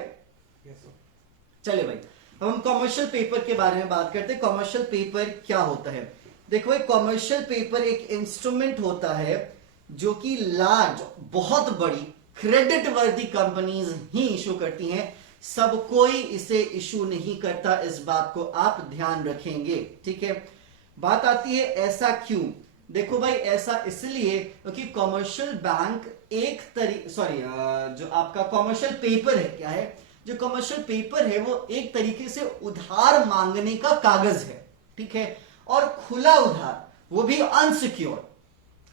चलिए भाई, अब हम कॉमर्शियल पेपर के बारे में बात करते हैं। कॉमर्शियल पेपर क्या होता है? देखो भाई, कॉमर्शियल पेपर एक इंस्ट्रूमेंट होता है जो कि लार्ज, बहुत बड़ी क्रेडिट वर्दी कंपनीज ही इशू करती हैं। सब कोई इसे इशू नहीं करता, इस बात को आप ध्यान रखेंगे, ठीक है। बात आती है ऐसा क्यों। देखो भाई, ऐसा इसलिए क्योंकि कॉमर्शियल बैंक जो आपका कॉमर्शियल पेपर है, क्या है, जो कॉमर्शियल पेपर है वो एक तरीके से उधार मांगने का कागज है, ठीक है, और खुला उधार, वो भी अनसिक्योर।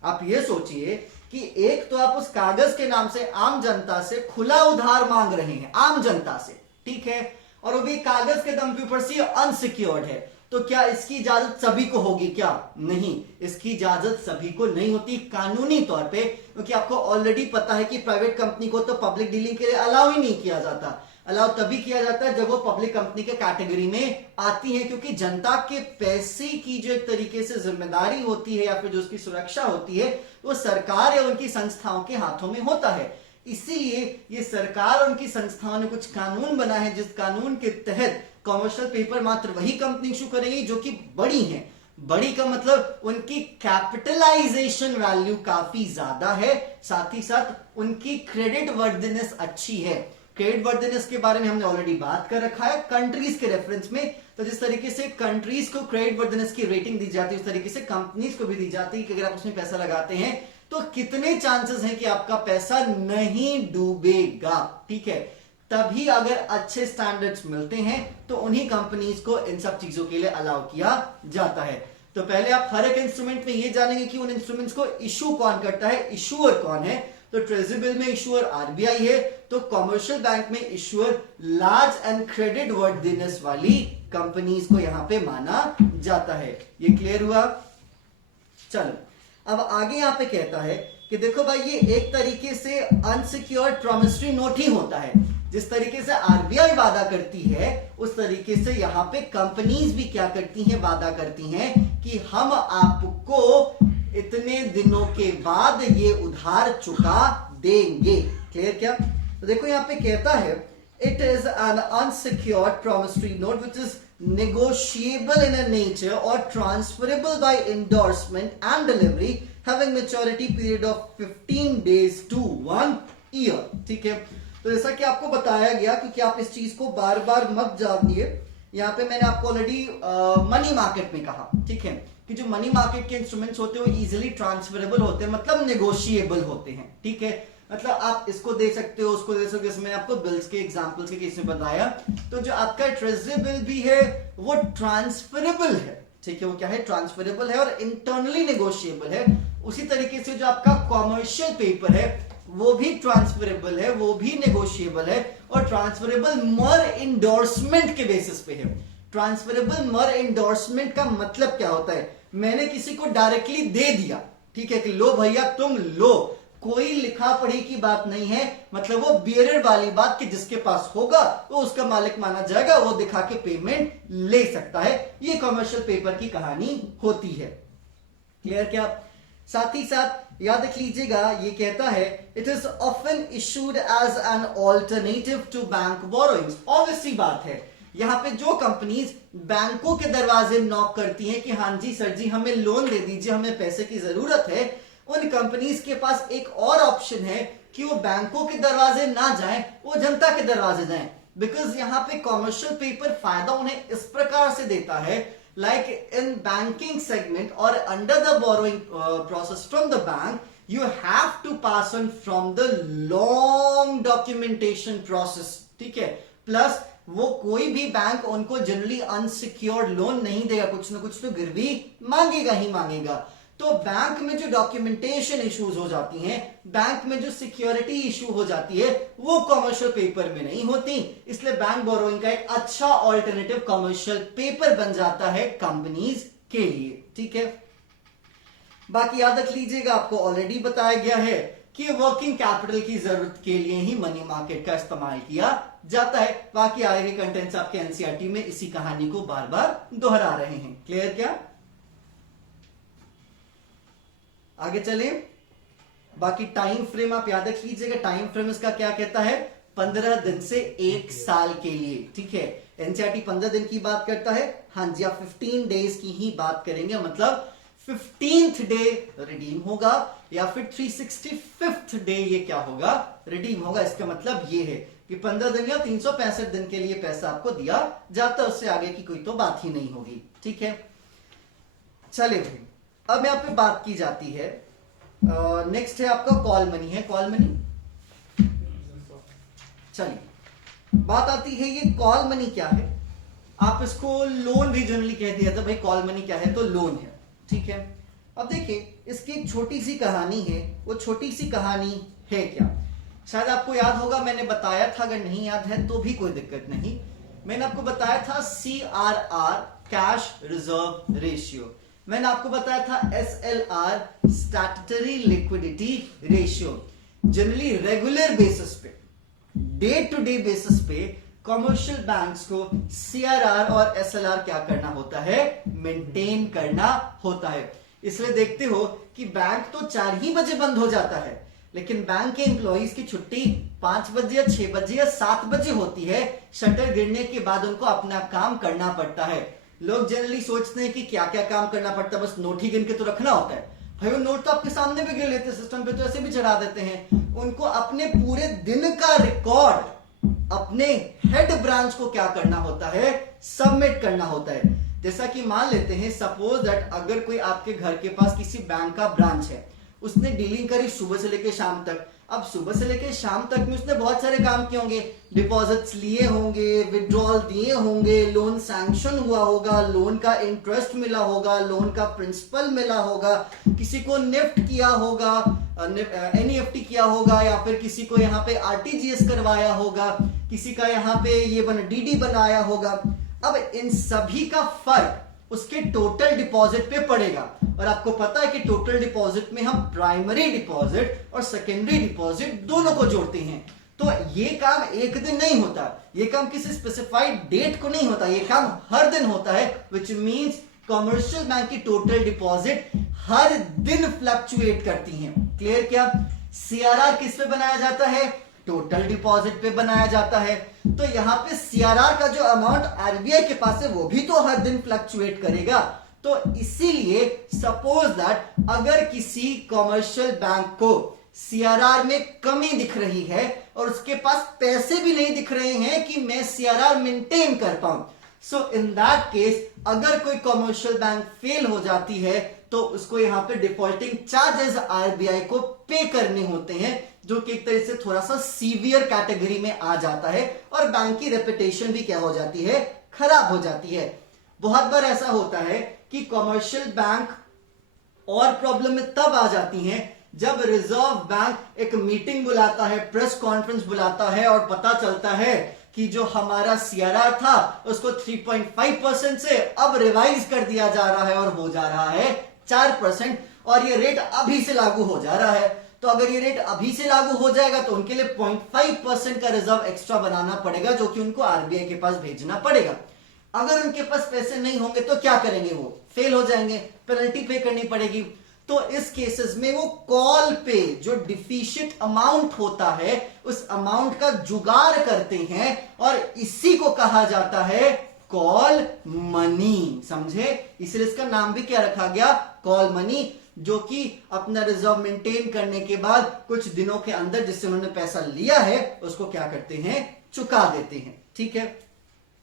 आप ये सोचिए कि एक तो आप उस कागज के नाम से आम जनता से खुला उधार मांग रहे हैं, आम जनता से, ठीक है, और वो भी कागज के दम के ऊपर से अनसिक्योर्ड है। तो क्या इसकी इजाजत सभी को होगी? क्या नहीं, इसकी इजाजत सभी को नहीं होती कानूनी तौर पे, क्योंकि आपको ऑलरेडी पता है कि प्राइवेट कंपनी को तो पब्लिक डीलिंग के लिए अलाउ ही नहीं किया जाता। अलाउ तभी किया जाता है जब वो पब्लिक कंपनी के कैटेगरी में आती है, क्योंकि जनता के पैसे की जो एक तरीके से जिम्मेदारी होती है या फिर जो उसकी सुरक्षा होती है वो सरकार या उनकी संस्थाओं के हाथों में होता है। इसीलिए ये सरकार और उनकी संस्थाओं ने कुछ कानून बना है, जिस कानून के तहत कॉमर्शियल पेपर मात्र वही कंपनी इशू करेगी जो कि बड़ी हैं। बड़ी का मतलब उनकी कैपिटलाइजेशन वैल्यू काफी ज्यादा है, साथ ही साथ उनकी क्रेडिट वर्दिनेस अच्छी है। क्रेडिट वर्दिनेस के बारे में हमने ऑलरेडी बात कर रखा है कंट्रीज के रेफरेंस में। तो जिस तरीके से कंट्रीज को क्रेडिट वर्दिनेस की रेटिंग दी जाती है, उस तरीके से कंपनीज को भी दी जाती है कि अगर आप उसमें पैसा लगाते हैं तो कितने चांसेस हैं कि आपका पैसा नहीं डूबेगा। ठीक है, तभी अगर अच्छे स्टैंडर्ड्स मिलते हैं तो उन्हीं कंपनीज को इन सब चीजों के लिए अलाउ किया जाता है। तो पहले आप हर एक इंस्ट्रूमेंट में ये जानेंगे कि उन इंस्ट्रूमेंट्स को इशू कौन करता है, इशूअर कौन है। तो ट्रेजरी बिल में इशूअर आरबीआई है, तो कमर्शियल बैंक में issuer large and credit worthiness वाली कंपनीज को यहां पे माना जाता है। ये क्लियर हुआ? चलो अब आगे यहां पे कहता है कि देखो भाई, ये एक तरीके से अनसिक्योर्ड प्रॉमिसरी नोट ही होता है। जिस तरीके से आरबीआई वादा करती है उस तरीके से यहां पे कंपनीज भी क्या करती हैं, वादा करती हैं कि हम आपको इतने दिनों के बाद ये उधार चुका देंगे। क्लियर क्या? तो देखो यहां पे कहता है it is an unsecured promissory note which is negotiable in a nature or transferable by endorsement and delivery having maturity period of 15 days to 1 year। ठीक है, तो जैसा कि आपको बताया गया क्योंकि आप इस चीज को बार बार मत जानिए, यहाँ पे मैंने आपको ऑलरेडी मनी मार्केट में कहा, ठीक है, कि जो मनी मार्केट के इंस्ट्रूमेंट्स होते हैं वो इजीली ट्रांसफरेबल होते हैं, मतलब नेगोशिएबल होते हैं। ठीक है, मतलब आप इसको दे सकते हो, उसको दे सकते हो। इसमें आपको बिल्स के एग्जांपल्स के केस में बताया, तो जो आपका ट्रेजरी बिल भी है वो ट्रांसफरेबल है। ठीक है, वो क्या है, ट्रांसफरेबल है और इंटरनली नेगोशिएबल है। उसी तरीके से जो आपका कॉमर्शियल पेपर है वो भी ट्रांसफरेबल है, वो भी नेगोशिएबल है और ट्रांसफरेबल मर इंडोर्समेंट के बेसिस पे है। ट्रांसफरेबल मर इंडोर्समेंट का मतलब क्या होता है, मैंने किसी को डायरेक्टली दे दिया, ठीक है, कि लो भैया तुम लो, कोई लिखा पढ़ी की बात नहीं है, मतलब वो बियरर वाली बात कि जिसके पास होगा वो उसका मालिक माना जाएगा, वो दिखा के पेमेंट ले सकता है। ये कमर्शियल पेपर की कहानी होती है। क्लियर क्या? साथ ही साथ याद रख लीजिएगा, ये कहता है it is often issued as an alternative to bank borrowings. Obviously बात है, यहां पे जो कंपनीज बैंकों के दरवाजे नॉक करती हैं कि हाँ जी सर जी हमें लोन दे दीजिए, हमें पैसे की जरूरत है, उन कंपनीज के पास एक और ऑप्शन है कि वो बैंकों के दरवाजे ना जाएं, वो जनता के दरवाजे जाएं। बिकॉज यहां पे कॉमर्शियल पेपर फायदा उन्हें इस प्रकार से देता है, like in banking segment or under the borrowing process from the bank, you have to pass on from the long documentation process। ठीक है, प्लस वो कोई भी बैंक उनको जनरली अनसिक्योर्ड लोन नहीं देगा, कुछ ना कुछ तो गिरवी मांगेगा ही मांगेगा। तो बैंक में जो डॉक्यूमेंटेशन इश्यूज हो जाती हैं, बैंक में जो सिक्योरिटी इशू हो जाती है, वो कॉमर्शियल पेपर में नहीं होती। इसलिए बैंक बोरोइंग का एक अच्छा ऑल्टरनेटिव कॉमर्शियल पेपर बन जाता है कंपनीज के लिए। ठीक है, बाकी याद रख लीजिएगा, आपको ऑलरेडी बताया गया है कि वर्किंग कैपिटल की जरूरत के लिए ही मनी मार्केट का इस्तेमाल किया जाता है। बाकी आगे के कंटेंट्स आपके एनसीईआरटी में इसी कहानी को बार बार दोहरा रहे हैं। क्लियर क्या? आगे चले, बाकी टाइम फ्रेम आप याद रख लीजिएगा, टाइम फ्रेम इसका क्या कहता है, 15 दिन से 1 साल के लिए। ठीक है, एनसीईआरटी 15 दिन की बात करता है, हाँ जी आप 15 डेज की ही बात करेंगे, मतलब 15th डे रिडीम होगा या फिर 365th डे ये क्या होगा, रिडीम होगा। इसका मतलब ये है कि 15 दिन या 365 दिन के लिए पैसा आपको दिया जाता है, उससे आगे की कोई तो बात ही नहीं होगी। ठीक है, चलिए भाई अब यहाँ पे बात की जाती है, नेक्स्ट है आपका कॉल मनी है, कॉल मनी। चलिए बात आती है ये कॉल मनी क्या है, आप इसको लोन भी जनरली कह दिया था, भाई कॉल मनी क्या है, तो लोन है। ठीक है, अब देखिए इसकी एक छोटी सी कहानी है, वो छोटी सी कहानी है क्या, शायद आपको याद होगा, मैंने बताया था, अगर नहीं याद है तो भी कोई दिक्कत नहीं। मैंने आपको बताया था CRR कैश रिजर्व रेशियो, मैंने आपको बताया था SLR statutory liquidity ratio. Generally regular basis पे, डे टू डे बेसिस पे कमर्शियल बैंक्स को CRR और SLR क्या करना होता है, मेंटेन करना होता है। इसलिए देखते हो कि बैंक तो 4 ही बजे बंद हो जाता है, लेकिन बैंक के एम्प्लॉइज की छुट्टी 5 बजे या 6 बजे या 7 बजे होती है। शटर गिरने के बाद उनको अपना काम करना पड़ता है। लोग जनरली सोचते हैं कि क्या क्या काम करना पड़ता है, बस नोट ही गिन के तो रखना होता है। भाई वो नोट तो आपके सामने भी गिन लेते हैं, सिस्टम पे तो ऐसे भी चढ़ा देते हैं। उनको अपने पूरे दिन का रिकॉर्ड अपने हेड ब्रांच को क्या करना होता है, सबमिट करना होता है। जैसा कि मान लेते हैं सपोज दैट अगर कोई आपके घर के पास किसी बैंक का ब्रांच है, उसने डीलिंग करी सुबह से लेकर शाम तक। अब सुबह से लेकर शाम तक में उसने बहुत सारे काम किए होंगे, डिपॉजिट्स लिए होंगे, विड्रॉल दिए होंगे, लोन सैंक्शन हुआ होगा, लोन का इंटरेस्ट मिला होगा, लोन का प्रिंसिपल मिला होगा, किसी को निफ्ट किया होगा, एनईएफटी किया होगा, या फिर किसी को यहाँ पे आरटीजीएस करवाया होगा, किसी का यहाँ पे ये डीडी बनाया होगा। अब इन सभी का फर्क उसके टोटल डिपॉजिट पे पड़ेगा। और आपको पता है कि टोटल डिपॉजिट में हम प्राइमरी डिपॉजिट और सेकेंडरी डिपॉजिट दोनों को जोड़ते हैं। तो ये काम एक दिन नहीं होता, ये काम किसी स्पेसिफाइड डेट को नहीं होता, ये काम हर दिन होता है। विच मींस कमर्शियल बैंक की टोटल डिपॉजिट हर दिन फ्लक्चुएट करती हैं। क्लियर क्या? सीआरआर किस पे बनाया जाता है? टोटल डिपॉजिट पे बनाया जाता है। तो यहां पे सीआरआर का जो अमाउंट आरबीआई के पास है वो भी तो हर दिन फ्लक्चुएट करेगा। तो इसीलिए सपोज दैट अगर किसी कमर्शियल बैंक को सीआरआर में कमी दिख रही है और उसके पास पैसे भी नहीं दिख रहे हैं कि मैं सीआरआर मेंटेन कर पाऊं, सो इन दैट केस अगर कोई कमर्शियल बैंक फेल हो जाती है तो उसको यहां पे डिफॉल्टिंग चार्जेस आरबीआई को पे करने होते हैं, जो कि एक तरह से थोड़ा सा सीवियर कैटेगरी में आ जाता है और बैंक की रेपुटेशन भी क्या हो जाती है, खराब हो जाती है। बहुत बार ऐसा होता है कि कमर्शियल बैंक और प्रॉब्लम में तब आ जाती हैं जब रिजर्व बैंक एक मीटिंग बुलाता है, प्रेस कॉन्फ्रेंस बुलाता है और पता चलता है कि जो हमारा सीआरआर था उसको 3.5% से अब रिवाइज कर दिया जा रहा है और हो जा रहा है 4%, और ये रेट अभी से लागू हो जा रहा है। तो अगर ये रेट अभी से लागू हो जाएगा तो उनके लिए 0.5% का रिजर्व एक्स्ट्रा बनाना पड़ेगा, जो कि उनको आरबीआई के पास भेजना पड़ेगा। अगर उनके पास पैसे नहीं होंगे तो क्या करेंगे? वो फेल हो जाएंगे, पेनल्टी पे करनी पड़ेगी। तो इस केसेस में वो कॉल पे जो डिफिशिएंट अमाउंट होता है उस अमाउंट का जुगाड़ करते हैं और इसी को कहा जाता है कॉल मनी। समझे? इसलिए इसका नाम भी क्या रखा गया? कॉल मनी, जो कि अपना रिजर्व मेंटेन करने के बाद कुछ दिनों के अंदर जिससे उन्होंने पैसा लिया है उसको क्या करते हैं? चुका देते हैं। ठीक है,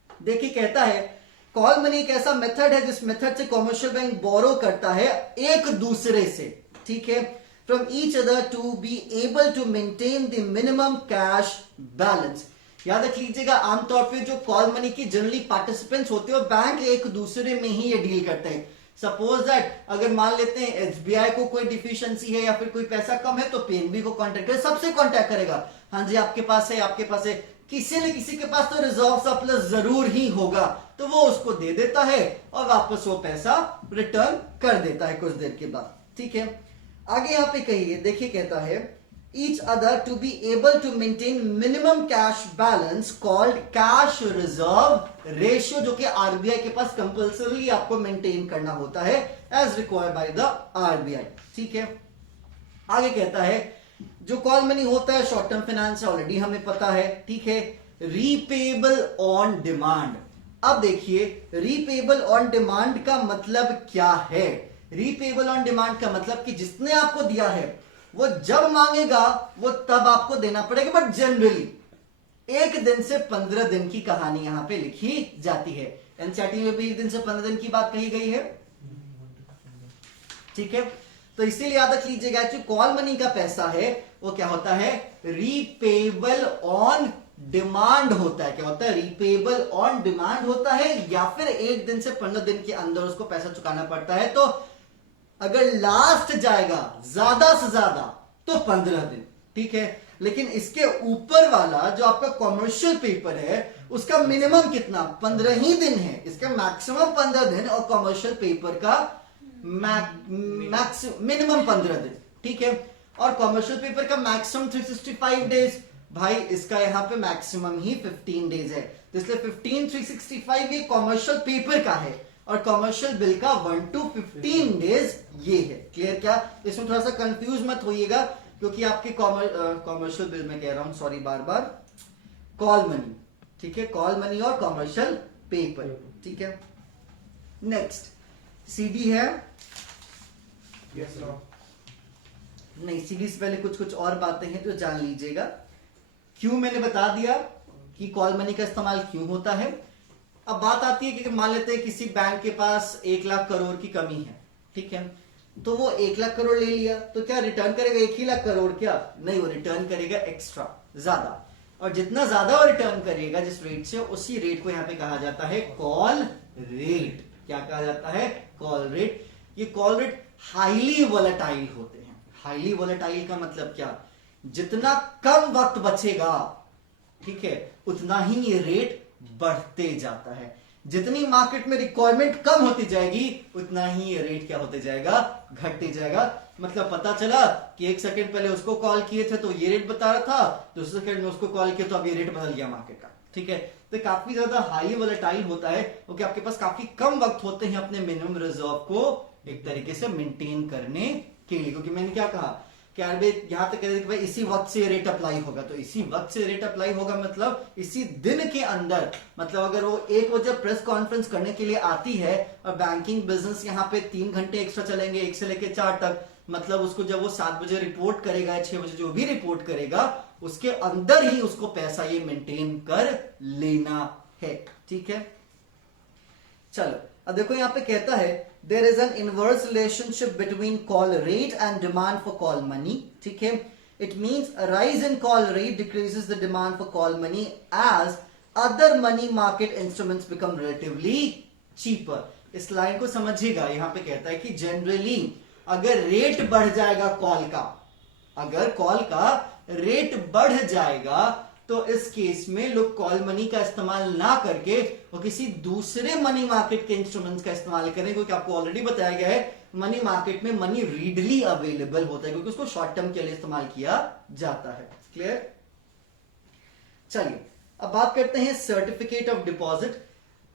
देखिए कहता है कॉल मनी एक ऐसा मेथड है जिस मेथड से कमर्शियल बैंक बोरो करता है एक दूसरे से, ठीक है, from each other to be able to maintain the minimum cash balance. याद रख लीजिएगा, आमतौर पे जो कॉल मनी की जनरली पार्टिसिपेंट्स होते हैं बैंक एक दूसरे में ही ये डील करते हैं। सपोज दैट अगर मान लेते हैं एसबीआई को कोई डिफिशियंसी है या फिर कोई पैसा कम है तो पीएनबी को कांटेक्ट करे, सबसे कांटेक्ट करेगा, हाँ जी आपके पास है, आपके पास है। किसी न किसी के पास तो रिजर्व सरप्लस जरूर ही होगा, तो वो उसको दे देता है और वापस वो पैसा रिटर्न कर देता है कुछ देर के बाद। ठीक है, आगे यहां पे कहिए, देखिए कहता है each other to be able to maintain minimum cash balance called cash reserve ratio, जो कि आरबीआई के पास कंपल्सरी आपको मेंटेन करना होता है as required by the RBI। ठीक है, आगे कहता है जो कॉल मनी होता है शॉर्ट टर्म फाइनेंस है, ऑलरेडी हमें पता है। ठीक है, रीपेबल ऑन डिमांड। अब देखिए रीपेबल ऑन डिमांड का मतलब क्या है? रीपेबल ऑन डिमांड का मतलब कि जिसने आपको दिया है वो जब मांगेगा वो तब आपको देना पड़ेगा, बट जनरली 1 दिन से 15 दिन की कहानी यहां पे लिखी जाती है। एनसीईआरटी में भी 1 दिन से 15 दिन की बात कही गई है। ठीक है, तो इसीलिए याद रख लीजिएगा कि कॉल मनी का पैसा है वो क्या होता है? रीपेबल ऑन डिमांड होता है। क्या होता है? रीपेबल ऑन डिमांड होता है, या फिर 1 दिन से 15 दिन के अंदर उसको पैसा चुकाना पड़ता है। तो अगर लास्ट जाएगा ज्यादा से ज्यादा तो 15 दिन। ठीक है, लेकिन इसके ऊपर वाला जो आपका कॉमर्शियल पेपर है उसका मिनिमम कितना? 15 ही दिन है। इसका मैक्सिमम 15 दिन और कॉमर्शियल पेपर का मिनिमम 15 दिन। ठीक है, और कॉमर्शियल पेपर का मैक्सिमम 365 डेज। भाई इसका यहां पे मैक्सिमम ही 15 डेज है, तो इसलिए 15 365 ये कॉमर्शियल पेपर का है और कॉमर्शियल बिल का 1 to 15 डेज ये है। क्लियर क्या? इसमें थोड़ा सा कंफ्यूज मत होइएगा, क्योंकि आपके कॉमर्शियल बिल में कह रहा हूं, सॉरी बार बार, कॉल मनी, ठीक है, कॉल मनी और कॉमर्शियल पेपर, ठीक है। नेक्स्ट सीडी है, Yes, sir. नहीं सीडी से पहले कुछ कुछ और बातें हैं जो जान लीजिएगा। क्यों मैंने बता दिया कि कॉल मनी का इस्तेमाल क्यों होता है। अब बात आती है कि मान लेते हैं किसी बैंक के पास 1 लाख करोड़ की कमी है, ठीक है, तो वो 1 लाख करोड़ ले लिया, तो क्या रिटर्न करेगा 1 ही लाख करोड़? क्या नहीं, वो रिटर्न करेगा एक्स्ट्रा, ज्यादा, और जितना ज्यादा वो रिटर्न करेगा जिस रेट से, उसी रेट को यहाँ पे कहा जाता है कॉल रेट। क्या कहा जाता है? Call rate. ये कॉल रेट हाईली वोलेटाइल होते हैं। हाईली वोलेटाइल का मतलब क्या? जितना कम वक्त बचेगा, ठीक है, उतना ही ये रेट बढ़ते जाता है। जितनी मार्केट में रिक्वायरमेंट कम होती जाएगी, उतना ही ये रेट क्या होते जाएगा? घटते जाएगा। मतलब पता चला कि 1 सेकंड पहले उसको कॉल किए थे तो ये रेट बता रहा था, दूसरे सेकंड में उसको कॉल किया तो अब ये रेट बदल गया मार्केट का, ठीक है। तो काफी ज्यादा हाईली वोलेटाइल होता है, क्योंकि आपके पास काफी कम वक्त होते हैं अपने मिनिमम रिजर्व को एक तरीके से मेंटेन करने के लिए। क्योंकि मैंने क्या कहा कि आरबीआई यहां तक कह रही है कि भाई इसी वक्त से रेट अप्लाई होगा, तो इसी वक्त से रेट अप्लाई होगा मतलब इसी दिन के अंदर। मतलब अगर वो 1 बजे प्रेस कॉन्फ्रेंस करने के लिए आती है और बैंकिंग बिजनेस यहाँ पे 3 घंटे एक्स्ट्रा चलेंगे, 1 से लेकर 4 तक, मतलब उसको जब वो 7 बजे रिपोर्ट करेगा या 6 बजे जो भी रिपोर्ट करेगा, उसके अंदर ही उसको पैसा ये मेंटेन कर लेना है, ठीक है। चलो अब देखो यहाँ पे कहता है there is an inverse relationship between call rate and demand for call money, ठीक है। It means a rise in call rate decreases the demand for call money as other money market instruments become relatively cheaper। इस line को समझिएगा, यहाँ पे कहता है कि जनरली अगर रेट बढ़ जाएगा कॉल का, अगर कॉल का रेट बढ़ जाएगा तो इस केस में लोग कॉल मनी का इस्तेमाल ना करके वो किसी दूसरे मनी मार्केट के इंस्ट्रूमेंट्स का इस्तेमाल करें, क्योंकि आपको ऑलरेडी बताया गया है मनी मार्केट में मनी रीडली अवेलेबल होता है, क्योंकि उसको शॉर्ट टर्म के लिए इस्तेमाल किया जाता है। क्लियर? चलिए अब बात करते हैं सर्टिफिकेट ऑफ डिपॉजिट।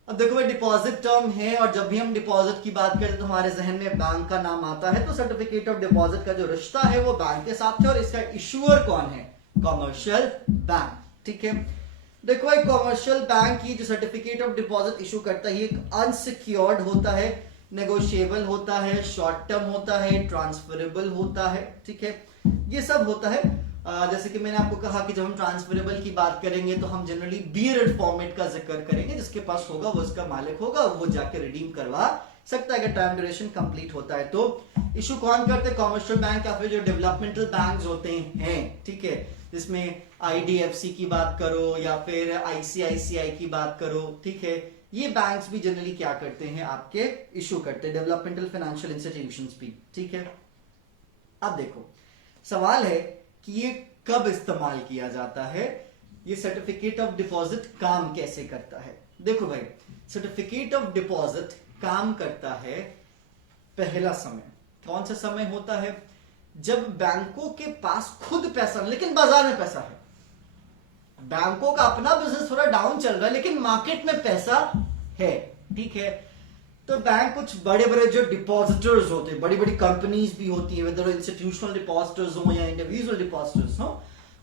अब देखो भाई डिपॉजिट टर्म है, और जब भी हम डिपॉजिट की बात करते हैं तो हमारे जहन में बैंक का नाम आता है। तो सर्टिफिकेट ऑफ डिपॉजिट का जो रिश्ता है वो बैंक के साथ है, और इसका इशूअर कौन है? कमर्शियल बैंक, ठीक है। देखो भाई कमर्शियल बैंक की जो सर्टिफिकेट ऑफ डिपॉजिट इशू करता है, एक अनसिक्योर्ड होता है, नेगोशिएबल होता है, शॉर्ट टर्म होता है, ट्रांसफरेबल होता है, ठीक है, ये सब होता है। जैसे कि मैंने आपको कहा कि जब हम ट्रांसफरेबल की बात करेंगे तो हम जनरली बियर्ड फॉर्मेट का जिक्र करेंगे, जिसके पास होगा वो इसका मालिक होगा, वो जाके रिडीम करवा सकता है अगर टाइम ड्यूरेशन कंप्लीट होता है। तो इशू कौन करते हैं? कमर्शियल बैंक या फिर जो डेवलपमेंटल बैंक्स होते हैं, ठीक है, जिसमें आईडीएफसी की बात करो या फिर आईसीआईसीआई की बात करो, ठीक है, ये बैंक्स भी जनरली क्या करते हैं? आपके इशू करते हैं, डेवलपमेंटल फाइनेंशियल इंस्टीट्यूशंस भी, ठीक है। अब देखो सवाल है कि ये कब इस्तेमाल किया जाता है, ये सर्टिफिकेट ऑफ डिपॉजिट काम कैसे करता है? देखो भाई सर्टिफिकेट ऑफ डिपॉजिट काम करता है, पहला समय कौन सा समय होता है? जब बैंकों के पास खुद पैसा लेकिन बाजार में पैसा है, बैंकों का अपना बिजनेस थोड़ा डाउन चल रहा है लेकिन मार्केट में पैसा है, ठीक है। तो बैंक कुछ बड़े बड़े जो डिपॉजिटर्स होते हैं, बड़ी बड़ी कंपनीज भी होती है, वेदर इंस्टीट्यूशनल डिपॉजिटर्स हो या इंडिविजुअल डिपॉजिटर्स हो,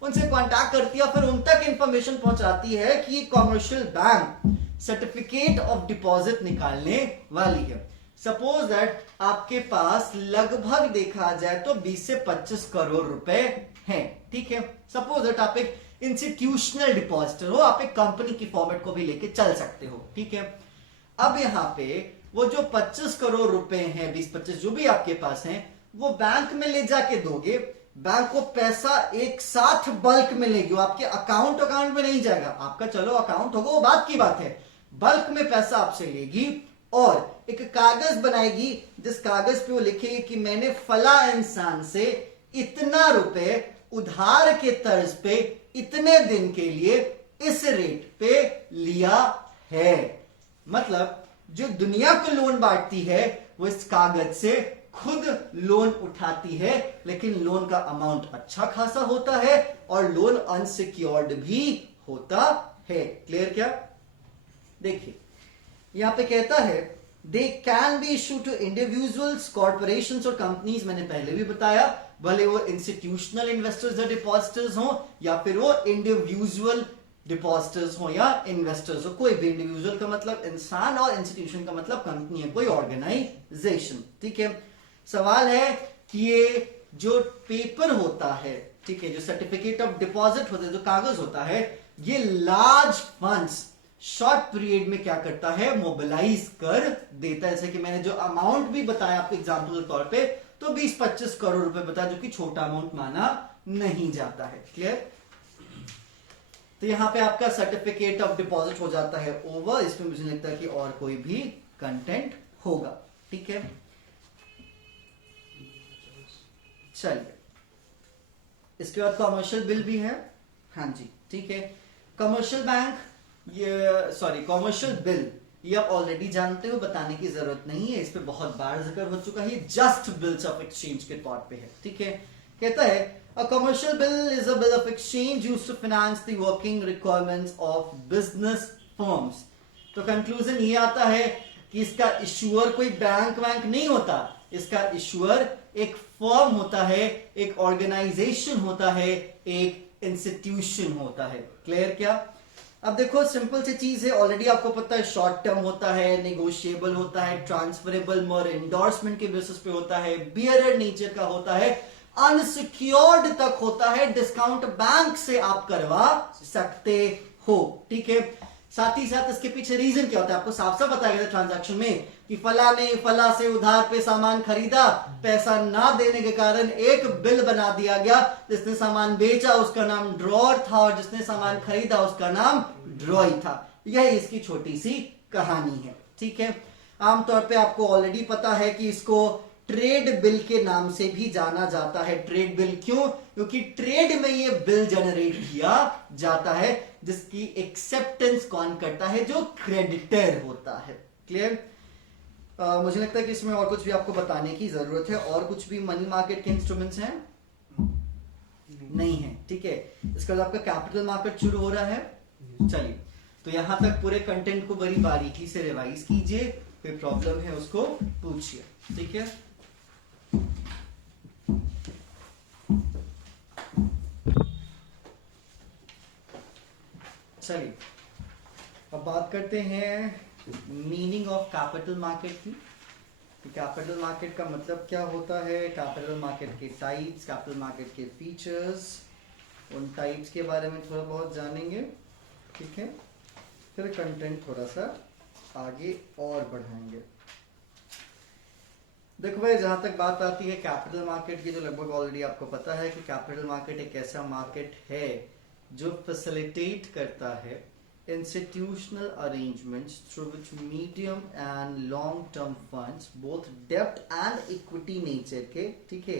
उनसे कांटेक्ट करती है, फिर उन तक इंफॉर्मेशन पहुंचाती है कि commercial bank certificate of deposit निकालने वाली है। सपोज दैट आपके पास लगभग देखा जाए तो 20 से 25 करोड़ रुपए हैं, ठीक है। सपोज दैट आप एक इंस्टीट्यूशनल डिपॉजिटर हो, आप एक कंपनी की फॉर्मेट को भी लेके चल सकते हो, ठीक है। अब यहां पे वो जो 25 करोड़ रुपए हैं, 20-25 जो भी आपके पास हैं, वो बैंक में ले जाके दोगे, बैंक को पैसा एक साथ बल्क में लेगी, वो आपके अकाउंट में नहीं जाएगा, आपका चलो अकाउंट होगा वो बात की बात है, बल्क में पैसा आपसे लेगी और एक कागज बनाएगी जिस कागज पे वो लिखेगी कि मैंने फला इंसान से इतना रुपए उधार के तर्ज पे इतने दिन के लिए इस रेट पे लिया है। मतलब जो दुनिया को लोन बांटती है वो इस कागज से खुद लोन उठाती है, लेकिन लोन का अमाउंट अच्छा खासा होता है और लोन अनसिक्योर्ड भी होता है। क्लियर क्या? देखिए यहां पे कहता है they can be issue to individuals, corporations और कंपनीज। मैंने पहले भी बताया भले वो इंस्टीट्यूशनल इन्वेस्टर्स या डिपॉजिटर्स हो या फिर वो इंडिविजुअल डिपॉजिटर्स हो या इन्वेस्टर्स हो। कोई भी, इंडिविजुअल का मतलब इंसान और इंस्टीट्यूशन का मतलब कंपनी है, कोई ऑर्गेनाइजेशन। ठीक है, सवाल है कि ये जो पेपर होता है, ठीक है, जो सर्टिफिकेट ऑफ डिपॉजिट होता है, जो कागज होता है, ये लार्ज फंड्स शॉर्ट पीरियड में क्या करता है, मोबिलाइज कर देता है। जैसे कि मैंने जो अमाउंट भी बताया आपको एग्जांपल के तौर पे, तो 20-25 करोड़ रुपए बताया, जो कि छोटा अमाउंट माना नहीं जाता है। क्लियर? तो यहां पे आपका सर्टिफिकेट ऑफ डिपॉजिट हो जाता है ओवर। इसमें मुझे लगता है कि और कोई भी कंटेंट होगा। ठीक है, चलिए, इसके बाद कॉमर्शियल बिल भी है। हाँ जी, ठीक है। कमर्शियल बैंक, ये सॉरी कॉमर्शियल बिल, ये आप ऑलरेडी जानते हो, बताने की जरूरत नहीं है, इस पे बहुत बार जिक्र हो चुका है, जस्ट बिल्स ऑफ एक्सचेंज के तौर पे है। ठीक है, कहता है a commercial bill is a bill of exchange used to finance the working requirements of business firms। तो कंक्लूजन ये आता है कि इसका इशूअर कोई बैंक वैंक नहीं होता, इसका इशूअर एक फर्म होता है, एक ऑर्गेनाइजेशन होता है, एक इंस्टीट्यूशन होता है। क्लियर क्या? अब देखो, सिंपल सी चीज है, ऑलरेडी आपको पता है, शॉर्ट टर्म होता है, नेगोशिएबल होता है, ट्रांसफरेबल और एंडोर्समेंट के बेसिस पे होता है, बियरर नेचर का होता है, अनसिक्योर्ड तक होता है, डिस्काउंट बैंक से आप करवा सकते हो। ठीक है, साथ ही साथ इसके पीछे रीजन क्या होता है, आपको साफ साफ बताया गया ट्रांजैक्शन में कि फला ने फला से उधार पे सामान खरीदा, पैसा ना देने के कारण एक बिल बना दिया गया, जिसने सामान बेचा उसका नाम ड्रॉर था और जिसने सामान खरीदा उसका नाम ड्रॉय था। यह इसकी छोटी सी कहानी है। ठीक है, आमतौर पे आपको ऑलरेडी पता है कि इसको ट्रेड बिल के नाम से भी जाना जाता है। ट्रेड बिल क्यों? क्योंकि ट्रेड में ये बिल जनरेट किया जाता है, जिसकी एक्सेप्टेंस कौन करता है? जो क्रेडिटर होता है। क्लियर? मुझे लगता है कि इसमें और कुछ भी आपको बताने की जरूरत है। और कुछ भी मनी मार्केट के इंस्ट्रूमेंट्स हैं? नहीं है। ठीक है, इसके बाद आपका कैपिटल मार्केट शुरू हो रहा है। चलिए, तो यहां तक पूरे कंटेंट को बड़ी बारीकी से रिवाइज कीजिए, कोई प्रॉब्लम है उसको पूछिए। ठीक है, चलिए अब बात करते हैं मीनिंग ऑफ कैपिटल मार्केट की। कैपिटल मार्केट का मतलब क्या होता है, कैपिटल मार्केट के टाइप्स, कैपिटल मार्केट के फीचर्स, उन टाइप्स के बारे में थोड़ा बहुत जानेंगे। ठीक है, फिर कंटेंट थोड़ा सा आगे और बढ़ाएंगे। देखो भाई, जहां तक बात आती है कैपिटल मार्केट की, जो लगभग ऑलरेडी आपको पता है कि कैपिटल मार्केट एक ऐसा मार्केट है जो फैसिलिटेट करता है institutional arrangements through which medium and long term funds both debt and equity nature के, ठीक है,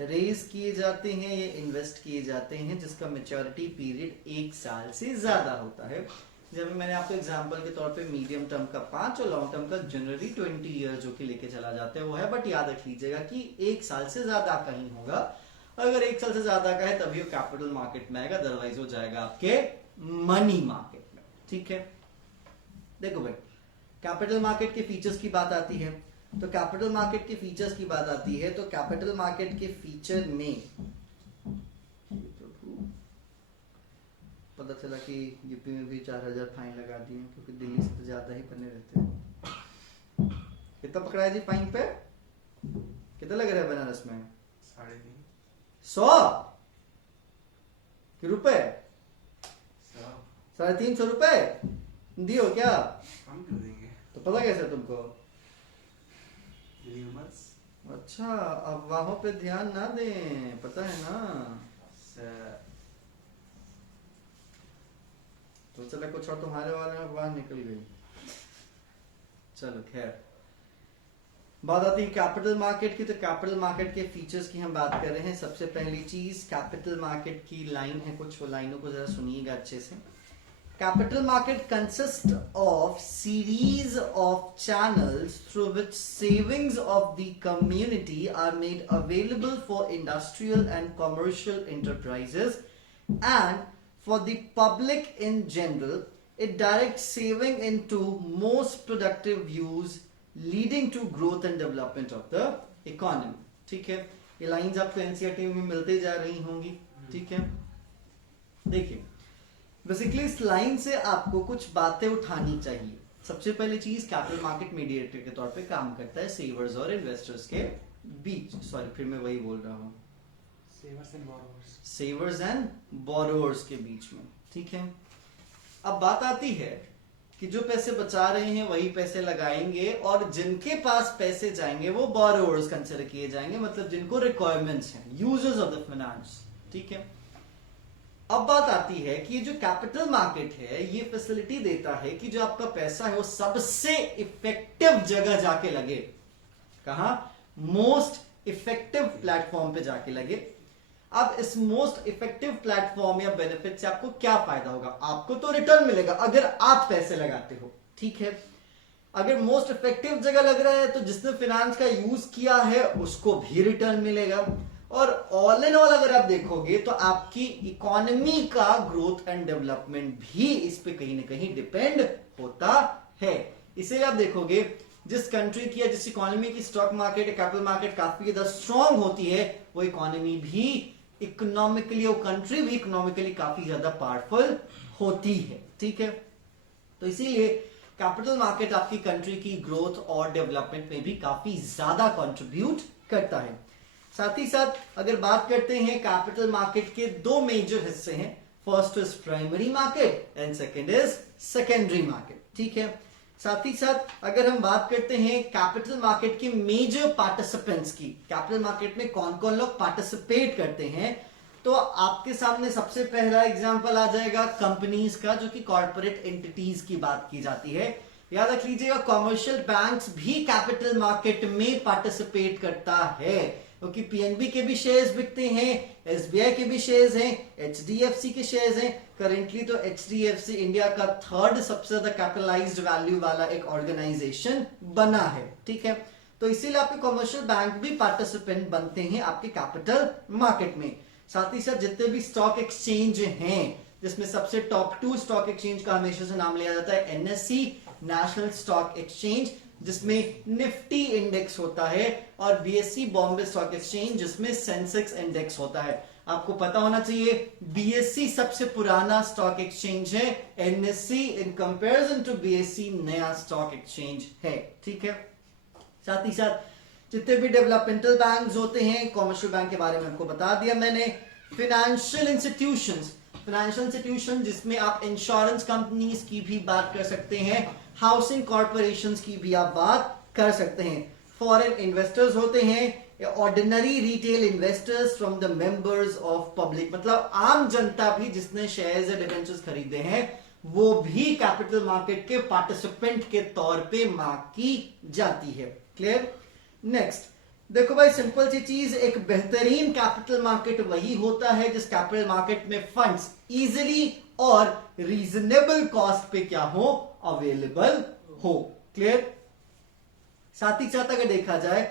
रेज किए जाते हैं या इन्वेस्ट किए जाते हैं, जिसका मैच्योरिटी पीरियड 1 साल से ज्यादा होता है। जब मैंने आपको एग्जांपल के तौर पे मीडियम टर्म का 5 और लॉन्ग टर्म का जनरली 20 ईयर जो कि लेके चला जाता है वो है, बट याद रख लीजिएगा कि 1 साल से ज्यादा का ही होगा। अगर 1 साल से ज्यादा का है तभी वो कैपिटल मार्केट में आएगा, अदरवाइज हो जाएगा आपके मनी मार्केट में। ठीक है, देखो भाई, कैपिटल मार्केट के फीचर्स की बात आती है, तो कैपिटल मार्केट के फीचर्स की बात आती है, तो कैपिटल मार्केट के फीचर में पता चला कि यूपी में भी 4000 फाइन लगा दिए, क्योंकि दिल्ली से तो ज्यादा ही बने रहते हैं। कितना पकड़ा है जी फाइन पे? कितना लग रहा है बनारस में? 350 रुपए, 350 रुपए दियो क्या? हम क्यों देंगे? तो पता कैसे तुमको? ह्यूमर्स। अच्छा, अफवाहों पे ध्यान ना दें, पता है ना। तो चलो कुछ और तुम्हारे बारे में अफवाह निकल गई। चलो खैर, बात आती है कैपिटल मार्केट की। तो कैपिटल मार्केट के फीचर्स की हम बात कर रहे हैं। सबसे पहली चीज, कैपिटल मार्केट की लाइन है, कुछ वो लाइनों को जरा सुनिएगा अच्छे से। Capital market consists of series of channels through which savings of the community are made available for industrial and commercial enterprises and for the public in general. It directs saving into most productive use leading to growth and development of the economy. ठीक है, ये lines आपको NCERT में मिलते जा रही होंगी, ठीक है। देखिए बेसिकली इस लाइन से आपको कुछ बातें उठानी चाहिए। सबसे पहली चीज, कैपिटल मार्केट मीडिएटर के तौर पे काम करता है सेवर्स और इन्वेस्टर्स के बीच। सॉरी, फिर मैं वही बोल रहा हूँ, सेवर्स एंड बोरोवर्स के बीच में, ठीक है। अब बात आती है कि जो पैसे बचा रहे हैं वही पैसे लगाएंगे, और जिनके पास पैसे जाएंगे वो बोरोवर्स कंसिडर किए जाएंगे, मतलब जिनको रिक्वायरमेंट्स हैं, यूजर्स ऑफ द फाइनेंस, ठीक है। अब बात आती है कि जो कैपिटल मार्केट है ये फैसिलिटी देता है कि जो आपका पैसा है वो सबसे इफेक्टिव जगह जाके लगे। कहां? मोस्ट इफेक्टिव प्लेटफॉर्म पे जाके लगे। अब इस मोस्ट इफेक्टिव प्लेटफॉर्म या बेनिफिट से आपको क्या फायदा होगा? आपको तो रिटर्न मिलेगा अगर आप पैसे लगाते हो, ठीक है। अगर मोस्ट इफेक्टिव जगह लग रहा है तो जिसने फाइनेंस का यूज किया है उसको भी रिटर्न मिलेगा, और ऑल इन ऑल अगर आप देखोगे तो आपकी इकोनॉमी का ग्रोथ एंड डेवलपमेंट भी इस पे कहीं ना कहीं डिपेंड होता है। इसीलिए आप देखोगे जिस कंट्री की या जिस इकोनॉमी की स्टॉक मार्केट, कैपिटल मार्केट काफी ज्यादा स्ट्रांग होती है, वो इकोनॉमी भी इकोनॉमिकली, वो कंट्री भी इकोनॉमिकली काफी ज्यादा पावरफुल होती है, ठीक है। तो इसीलिए कैपिटल मार्केट आपकी कंट्री की ग्रोथ और डेवलपमेंट में भी काफी ज्यादा कंट्रीब्यूट करता है। साथ ही साथ अगर बात करते हैं कैपिटल मार्केट के दो मेजर हिस्से हैं, first is primary market and second is secondary market, ठीक है। साथ ही साथ अगर हम बात करते हैं कैपिटल मार्केट के मेजर पार्टिसिपेंट्स की, कैपिटल मार्केट में कौन कौन लोग पार्टिसिपेट करते हैं, तो आपके सामने सबसे पहला एग्जांपल आ जाएगा कंपनीज का, जो कि कॉर्पोरेट एंटिटीज की बात की जाती है। याद रख लीजिएगा कमर्शियल बैंक्स भी कैपिटल मार्केट में पार्टिसिपेट करता है, क्योंकि पीएनबी के भी शेयर्स बिकते हैं, एसबीआई के भी शेयर्स हैं, एचडीएफसी के शेयर्स हैं। करेंटली तो एचडीएफसी इंडिया का थर्ड सबसे ज्यादा कैपिटलाइज्ड वैल्यू वाला एक ऑर्गेनाइजेशन बना है, ठीक है। तो इसीलिए आपके कमर्शियल बैंक भी पार्टिसिपेंट बनते हैं आपके कैपिटल मार्केट में। साथ ही साथ जितने भी स्टॉक एक्सचेंज हैं, जिसमें सबसे टॉप 2 स्टॉक एक्सचेंज का हमेशा से नाम लिया जाता है एनएससी, नेशनल स्टॉक एक्सचेंज, जिसमें निफ्टी इंडेक्स होता है, और बीएससी बॉम्बे स्टॉक एक्सचेंज, जिसमें सेंसेक्स इंडेक्स होता है। आपको पता होना चाहिए बीएससी सबसे पुराना स्टॉक एक्सचेंज है, NSC in comparison to BSC नया स्टॉक एक्सचेंज है, ठीक है। साथ ही साथ जितने भी डेवलपमेंटल बैंक्स होते हैं, कॉमर्शियल बैंक के बारे में आपको बता दिया मैंने, फाइनेंशियल इंस्टीट्यूशन जिसमें आप इंश्योरेंस कंपनीज की भी बात कर सकते हैं, हाउसिंग कॉर्पोरेशंस की भी आप बात कर सकते हैं, फॉरेन इन्वेस्टर्स होते हैं, ordinary retail investors from the members of public, मतलब आम जनता भी जिसने शेयर्स या डिबेंचर्स खरीदे हैं वो भी कैपिटल मार्केट के पार्टिसिपेंट के तौर पे मार्क की जाती है। क्लियर? नेक्स्ट देखो भाई, सिंपल सी चीज, एक बेहतरीन कैपिटल मार्केट वही होता है जिस कैपिटल मार्केट में फंड्स इजीली और रीजनेबल कॉस्ट पे क्या हो, अवेलेबल हो। क्लियर? साथ ही साथ अगर देखा जाए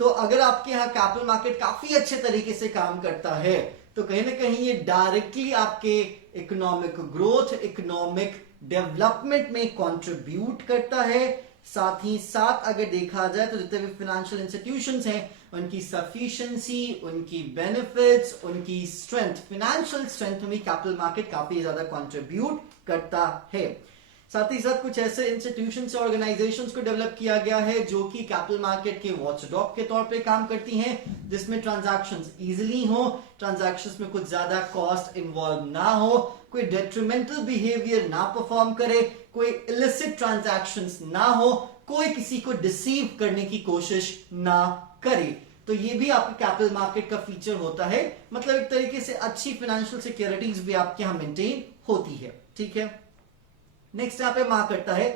तो अगर आपके यहां कैपिटल मार्केट काफी अच्छे तरीके से काम करता है तो कहीं ना कहीं ये डायरेक्टली आपके इकोनॉमिक ग्रोथ, इकोनॉमिक डेवलपमेंट में कंट्रीब्यूट करता है। साथ ही साथ अगर देखा जाए तो जितने भी फाइनेंशियल इंस्टीट्यूशंस हैं उनकी सफिशिएंसी, उनकी बेनिफिट्स, उनकी स्ट्रेंथ, फाइनेंशियल स्ट्रेंथ में कैपिटल मार्केट काफी ज्यादा कंट्रीब्यूट करता है। साथ ही साथ कुछ ऐसे इंस्टीट्यूशन से ऑर्गेनाइजेशंस को डेवलप किया गया है जो कि कैपिटल मार्केट के वॉचडॉग के तौर पे काम करती हैं, जिसमें ट्रांजैक्शंस इजीली हो, ट्रांजैक्शंस में कुछ ज्यादा कॉस्ट इन्वॉल्व ना हो, कोई डेट्रीमेंटल बिहेवियर ना परफॉर्म करे, कोई इलिसिट ट्रांजैक्शंस ना हो, कोई किसी को डिसीव करने की कोशिश ना करे। तो ये भी आपके कैपिटल मार्केट का फीचर होता है, मतलब एक तरीके से अच्छी फाइनेंशियल सिक्योरिटीज भी आपके यहां मेंटेन होती है। ठीक है, नेक्स्ट यहां पे मार्क करता है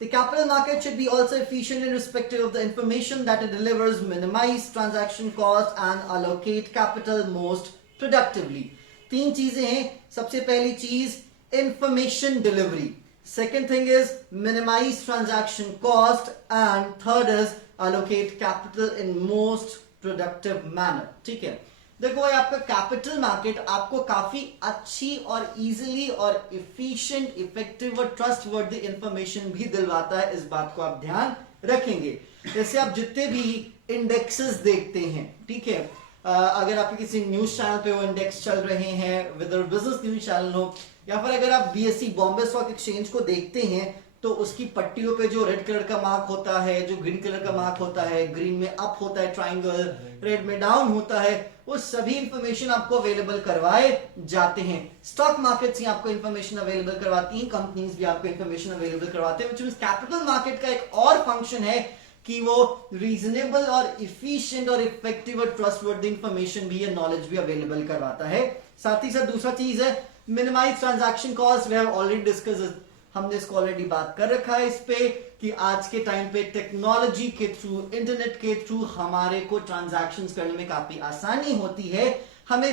The capital market should be also efficient in respect of the information that it delivers, minimize transaction cost and allocate capital most productively. 3 चीजें हैं। सबसे पहली चीज information delivery, second thing is minimize transaction cost, and third is allocate capital in most productive manner. ठीक है, देखो भाई आपका कैपिटल मार्केट आपको काफी अच्छी और इजीली और इफिशिएंट, इफेक्टिव और ट्रस्टवर्दी इंफॉर्मेशन भी दिलवाता है। इस बात को आप ध्यान रखेंगे। जैसे आप जितने भी इंडेक्सेस देखते हैं, ठीक है, अगर आपके किसी न्यूज चैनल पे वो इंडेक्स चल रहे हैं, विद बिजनेस न्यूज चैनल हो, या फिर अगर आप बीएसई बॉम्बे स्टॉक एक्सचेंज को देखते हैं तो उसकी पट्टियों पे जो रेड कलर का मार्क होता है, जो ग्रीन कलर का मार्क होता है, ग्रीन में अप होता है ट्राइंगल, रेड में डाउन होता है, वो सभी इंफॉर्मेशन आपको अवेलेबल करवाए जाते हैं। स्टॉक मार्केट्स ही आपको इंफॉर्मेशन अवेलेबल करवाती हैं, कंपनीज भी आपको इंफॉर्मेशन अवेलेबल करवाते हैं, व्हिच मींस कैपिटल मार्केट का एक और फंक्शन है कि वो रीजनेबल और इफिशिएंट और इफेक्टिव और ट्रस्टवर्दी इंफॉर्मेशन भी है, नॉलेज भी अवेलेबल करवाता है। साथ ही साथ दूसरा चीज है minimise transaction cost. We have already discuss, हमने इसको ऑलरेडी बात कर रखा है इस पे कि आज के टाइम पे टेक्नोलॉजी के थ्रू, इंटरनेट के थ्रू हमारे को ट्रांजैक्शंस करने में काफी आसानी होती है, हमें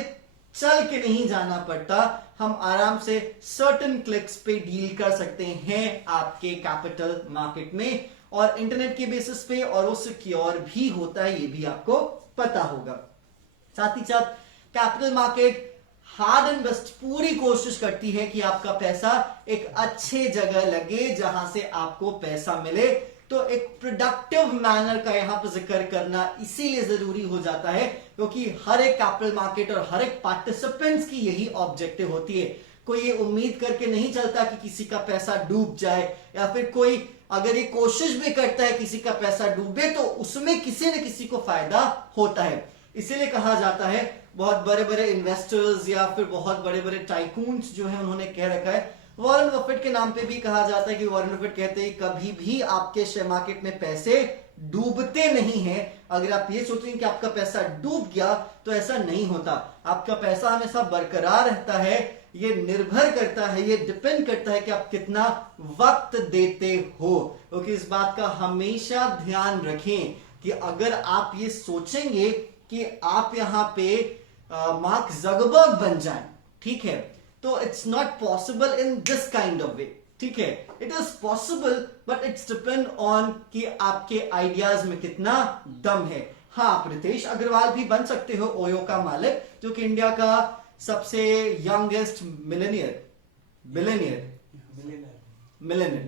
चल के नहीं जाना पड़ता, हम आराम से सर्टेन क्लिक्स पे डील कर सकते हैं आपके कैपिटल मार्केट में, और इंटरनेट के बेसिस पे, और वो सिक्योर भी होता है, ये भी आपको पता होगा। साथ ही साथ capital market hard and best पूरी कोशिश करती है कि आपका पैसा एक अच्छे जगह लगे जहां से आपको पैसा मिले। तो एक प्रोडक्टिव मैनर का यहां पर जिक्र करना इसीलिए जरूरी हो जाता है क्योंकि हर एक कैपिटल मार्केट और हर एक पार्टिसिपेंट्स की यही ऑब्जेक्टिव होती है। कोई ये उम्मीद करके नहीं चलता कि किसी का पैसा डूब जाए, या फिर कोई अगर ये कोशिश भी करता है किसी का पैसा डूबे तो उसमें किसी न किसी को फायदा होता है। इसीलिए कहा जाता है, बहुत बड़े बड़े इन्वेस्टर्स या फिर बहुत बड़े बड़े टाइकून्स जो है उन्होंने कह रखा है, वॉरेन बफेट के नाम पे भी कहा जाता है कि वॉरेन बफेट कहते हैं कभी भी आपके शेयर मार्केट में पैसे डूबते नहीं हैं। अगर आप ये सोचेंगे कि आपका पैसा डूब गया तो ऐसा नहीं होता, आपका पैसा हमेशा बरकरार रहता है। ये निर्भर करता है, ये डिपेंड करता है कि आप कितना वक्त देते हो। क्योंकि इस बात का हमेशा ध्यान रखें कि अगर आप ये सोचेंगे कि आप यहां पे मार्क जगबर्ग बन जाएं, ठीक है, तो it's not possible in this kind of वे, ठीक है। It is possible but it's depend on कि आपके आइडियाज में कितना दम है। हाँ, आप रितेश अग्रवाल भी बन सकते हो, ओयो का मालिक, जो कि इंडिया का सबसे यंगेस्ट मिलेनियर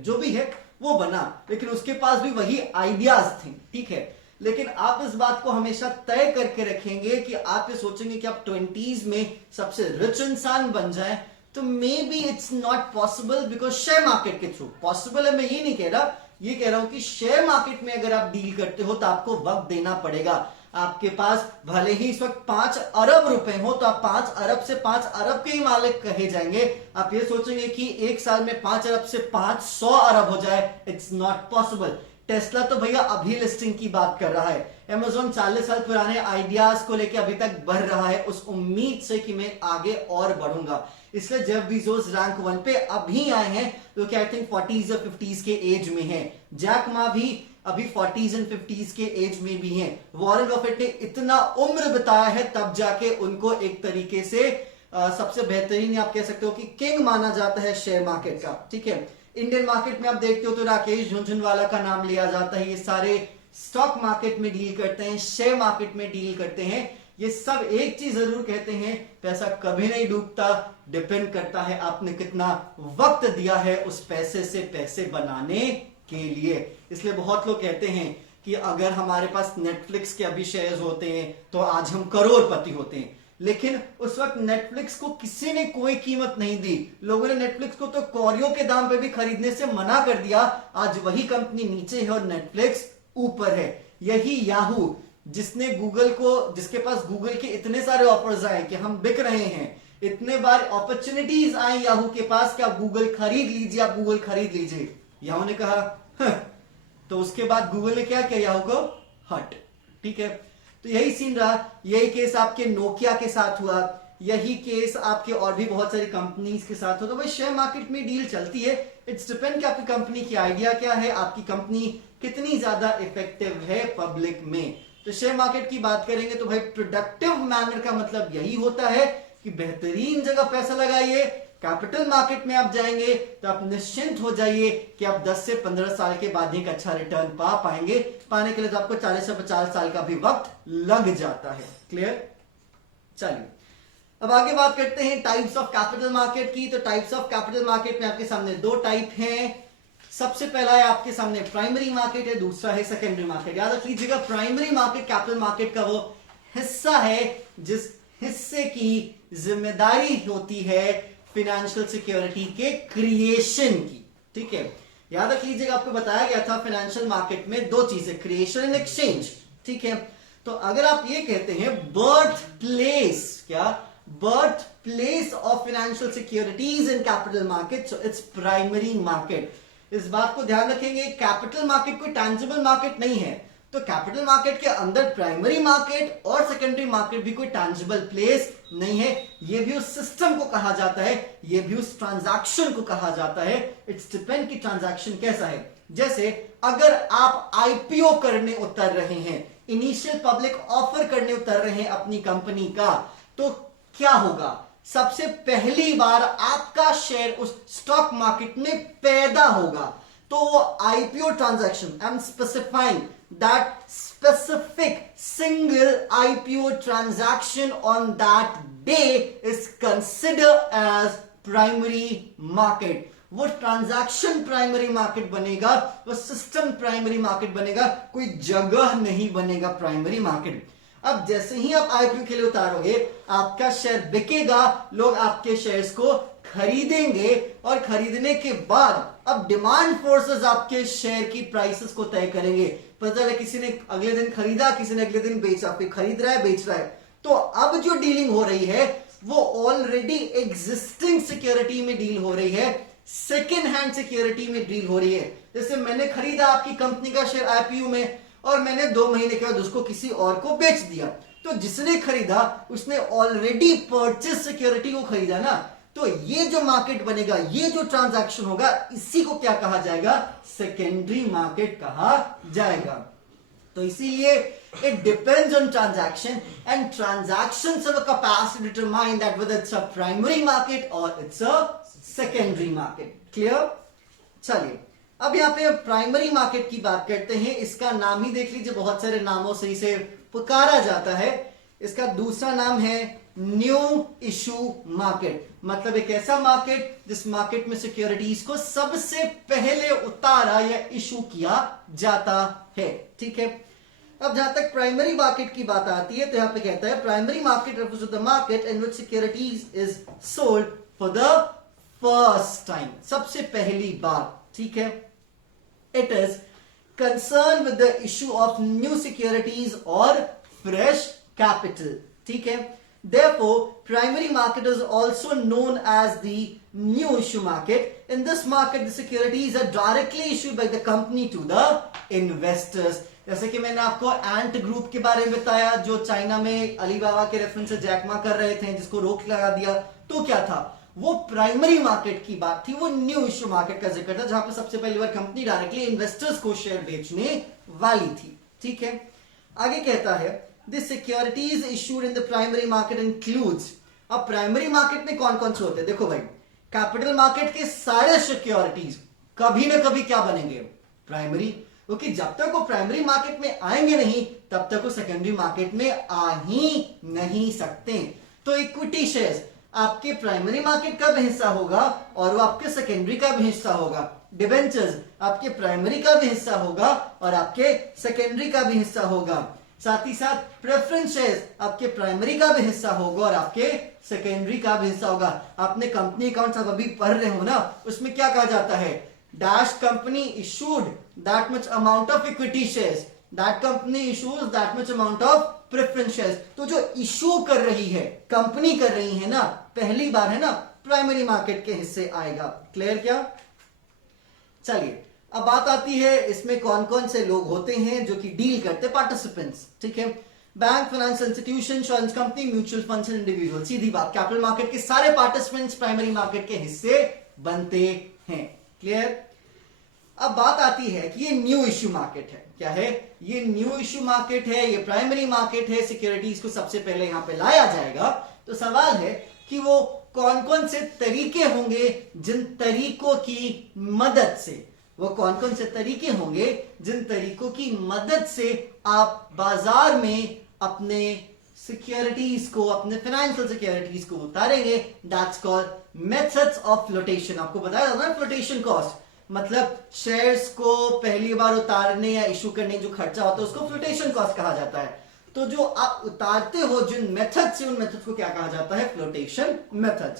जो भी है वो बना, लेकिन उसके पास भी वही आइडियाज थे, ठीक है। लेकिन आप इस बात को हमेशा तय करके रखेंगे कि आप ये सोचेंगे कि आप 20s में सबसे रिच इंसान बन जाएं, तो may be it's not possible, because share market के थ्रू पॉसिबल है। मैं ये नहीं कह रहा, ये कह रहा हूं कि शेयर मार्केट में अगर आप डील करते हो तो आपको वक्त देना पड़ेगा। आपके पास भले ही इस वक्त 5 अरब रुपए हो तो आप 5 अरब से 5 अरब के ही मालिक कहे जाएंगे। आप ये सोचेंगे कि एक साल में 5 अरब से 500 अरब हो जाए, इट्स नॉट पॉसिबल। टेस्ला तो भैया अभी लिस्टिंग की बात कर रहा है, अमेज़न 40 साल पुराने आइडियाज को लेकर अभी तक बढ़ रहा है उस उम्मीद से कि मैं आगे और बढ़ूंगा। इसलिए जेफ बेजोस रैंक 1 पे अभी आए हैं, जो कि आई थिंक 40s या 50s के एज में है। जैक मा भी अभी 40s एंड 50s के एज में भी हैं। वॉरेन बफेट ने इतना उम्र बताया है तब जाके उनको एक तरीके से सबसे बेहतरीन आप कह सकते हो कि किंग माना जाता है शेयर मार्केट का, ठीक है। इंडियन मार्केट में आप देखते हो तो राकेश झुनझुनवाला का नाम लिया जाता है। ये सारे स्टॉक मार्केट में डील करते हैं, शेयर मार्केट में डील करते हैं। ये सब एक चीज जरूर कहते हैं, पैसा कभी नहीं डूबता, डिपेंड करता है आपने कितना वक्त दिया है उस पैसे से पैसे बनाने के लिए। इसलिए बहुत लोग कहते हैं कि अगर हमारे पास नेटफ्लिक्स के अभी शेयर्स होते हैं तो आज हम करोड़पति होते हैं, लेकिन उस वक्त नेटफ्लिक्स को किसी ने कोई कीमत नहीं दी। लोगों ने नेटफ्लिक्स को तो कौड़ियों के दाम पे भी खरीदने से मना कर दिया। आज वही कंपनी नीचे है और नेटफ्लिक्स ऊपर है। यही याहू, जिसने गूगल को, जिसके पास गूगल के इतने सारे ऑफर्स आए कि हम बिक रहे हैं, इतने बार अपॉर्चुनिटीज आई याहू के पास कि आप गूगल खरीद लीजिए, आप गूगल खरीद लीजिए। याहू ने कहा तो उसके बाद गूगल ने क्या किया, याहू को हट, ठीक है। तो यही सीन रहा। यही केस आपके नोकिया के साथ हुआ, यही केस आपके और भी बहुत सारी कंपनीज के साथ हो। तो भाई शेयर मार्केट में डील चलती है, इट्स डिपेंड कि आपकी कंपनी की आइडिया क्या है, आपकी कंपनी कितनी ज्यादा इफेक्टिव है पब्लिक में। तो शेयर मार्केट की बात करेंगे तो भाई प्रोडक्टिव मैनर का मतलब यही होता है कि बेहतरीन जगह पैसा लगाइए। कैपिटल मार्केट में आप जाएंगे तो आप निश्चिंत हो जाइए कि आप 10 से 15 साल के बाद एक अच्छा रिटर्न पा पाएंगे। पाने के लिए तो आपको 40 से 50 साल का भी वक्त लग जाता है। क्लियर? चलिए अब आगे बात करते हैं टाइप्स ऑफ कैपिटल मार्केट की। तो टाइप्स ऑफ कैपिटल मार्केट में आपके सामने 2 टाइप हैं। सबसे पहला है आपके सामने प्राइमरी मार्केट है, दूसरा है सेकेंडरी मार्केट। याद रख लीजिएगा, प्राइमरी मार्केट कैपिटल मार्केट का वो हिस्सा है जिस हिस्से की जिम्मेदारी होती है फाइनेंशियल सिक्योरिटी के क्रिएशन की। ठीक है, याद रख लीजिएगा, आपको बताया गया था फाइनेंशियल मार्केट में दो चीजें, क्रिएशन एंड एक्सचेंज। ठीक है, तो अगर आप ये कहते हैं बर्थ प्लेस, क्या birth place of financial securities in capital market, so its primary market. इस बात को ध्यान रखेंगे, कैपिटल मार्केट कोई टैंजिबल मार्केट नहीं है, तो कैपिटल मार्केट के अंदर प्राइमरी मार्केट और सेकेंडरी मार्केट भी कोई टैंजिबल प्लेस नहीं है। ये भी उस सिस्टम को कहा जाता है, ये भी उस ट्रांजैक्शन को कहा जाता है। इट्स डिपेंड कि ट्रांजैक्शन कैसा है। जैसे अगर आप आईपीओ करने उतर रहे हैं, इनिशियल पब्लिक ऑफर करने उतर रहे हैं अपनी कंपनी का, तो क्या होगा? सबसे पहली बार आपका शेयर उस स्टॉक मार्केट में पैदा होगा, तो वो IPO transaction, I am specifying that specific single IPO transaction on that day is considered as primary market. वो ट्रांजैक्शन प्राइमरी मार्केट बनेगा, वो सिस्टम प्राइमरी मार्केट बनेगा, कोई जगह नहीं बनेगा प्राइमरी मार्केट। अब जैसे ही आप आईपीओ के लिए उतारोगे, आपका शेयर बिकेगा, लोग आपके शेयर्स को खरीदेंगे और खरीदने के बाद अब डिमांड फोर्सेस आपके शेयर की प्राइसेस को तय करेंगे। पता चला किसी ने अगले दिन खरीदा, किसी ने अगले दिन बेचा, फिर खरीद रहा है, बेच रहा है, तो अब जो डीलिंग हो रही है वो ऑलरेडी एग्जिस्टिंग सिक्योरिटी में डील हो रही है, सेकेंड हैंड सिक्योरिटी में डील हो रही है। जैसे मैंने खरीदा आपकी कंपनी का शेयर आईपीओ में और मैंने 2 महीने के बाद उसको किसी और को बेच दिया, तो जिसने खरीदा उसने ऑलरेडी परचेज सिक्योरिटी को खरीदा ना, तो ये जो मार्केट बनेगा, ये जो ट्रांजैक्शन होगा, इसी को क्या कहा जाएगा? सेकेंडरी मार्केट कहा जाएगा। तो इसीलिए it depends on transaction and transactions have a capacity to determine that whether it's a primary market और it's a secondary market. Clear? चलिए अब यहां पे प्राइमरी मार्केट की बात करते हैं। इसका नाम ही देख लीजिए, बहुत सारे नामों से इसे पुकारा जाता है। इसका दूसरा नाम है न्यू इशू मार्केट, मतलब एक ऐसा मार्केट जिस मार्केट में सिक्योरिटीज को सबसे पहले उतारा या इशू किया जाता है। ठीक है, अब जहां तक प्राइमरी मार्केट की बात आती है, तो यहां पे कहता है primary market refers to the market in which securities is sold for the first time, सबसे पहली बार। ठीक है, it is concern with the issue of new securities और फ्रेश कैपिटल। ठीक है, therefore primary market is also known as the new issue market. In this market the securities are directly issued by the company to the investors. जैसे कि मैंने आपको Ant group के बारे में बताया, जो चाइना में अलीबाबा के रेफरेंस से जैकमा कर रहे थे, जिसको रोक लगा दिया, तो क्या था? वो प्राइमरी मार्केट की बात थी, वो न्यू इश्यू मार्केट का जिक्र था, जहां पे सबसे पहली बार कंपनी डायरेक्टली इन्वेस्टर्स को शेयर बेचने वाली थी। ठीक है, आगे कहता है the securities issued in the primary market includes, अब प्राइमरी मार्केट में कौन कौन से होते हैं? देखो भाई, कैपिटल मार्केट के सारे सिक्योरिटीज कभी ना कभी क्या बनेंगे? प्राइमरी, क्योंकि जब तक वो प्राइमरी मार्केट में आएंगे नहीं, तब तक वो सेकेंडरी मार्केट में आ ही नहीं सकते। तो इक्विटी शेयर्स आपके प्राइमरी मार्केट का भी हिस्सा होगा और वो आपके सेकेंडरी का भी हिस्सा होगा। डिबेंचर्स आपके प्राइमरी का भी हिस्सा होगा और आपके सेकेंडरी का भी हिस्सा होगा। साथ ही साथ प्रेफरेंस शेयर्स आपके प्राइमरी का भी हिस्सा होगा और आपके सेकेंडरी का भी हिस्सा होगा। आपने कंपनी अकाउंट आप अभी पढ़ रहे हो ना, उसमें क्या कहा जाता है? Dash company issued that much amount of equity shares, that company issues that much amount of preference shares. तो जो इशू कर रही है कंपनी कर रही है ना, पहली बार है ना, प्राइमरी मार्केट के हिस्से आएगा। क्लियर क्या? चलिए अब बात आती है इसमें कौन कौन से लोग होते हैं जो कि डील करते, पार्टिसिपेंट्स। ठीक है, bank, financial institution, insurance company, mutual funds and individual. सीधी बात, कैपिटल मार्केट के सारे पार्टिसिपेंट्स प्राइमरी मार्केट के हिस्से बनते हैं। क्लियर? अब बात आती है कि ये न्यू इश्यू मार्केट है। क्या है? ये न्यू इश्यू मार्केट है, ये प्राइमरी मार्केट है, सिक्योरिटीज को सबसे पहले यहां पे लाया जाएगा। तो सवाल है कि वो कौन कौन से तरीके होंगे जिन तरीकों की मदद से, वो कौन कौन से तरीके होंगे जिन तरीकों की मदद से आप बाजार में अपने सिक्योरिटीज को, अपने फाइनेंशियल सिक्योरिटीज को उतारेंगे। That's called methods of flotation. आपको बताया था ना फ्लोटेशन कॉस्ट, मतलब शेयर्स को पहली बार उतारने या इशू करने जो खर्चा होता है उसको फ्लोटेशन कॉस्ट कहा जाता है। तो जो आप उतारते हो जिन मेथड से, उन मेथड को क्या कहा जाता है? Flotation method.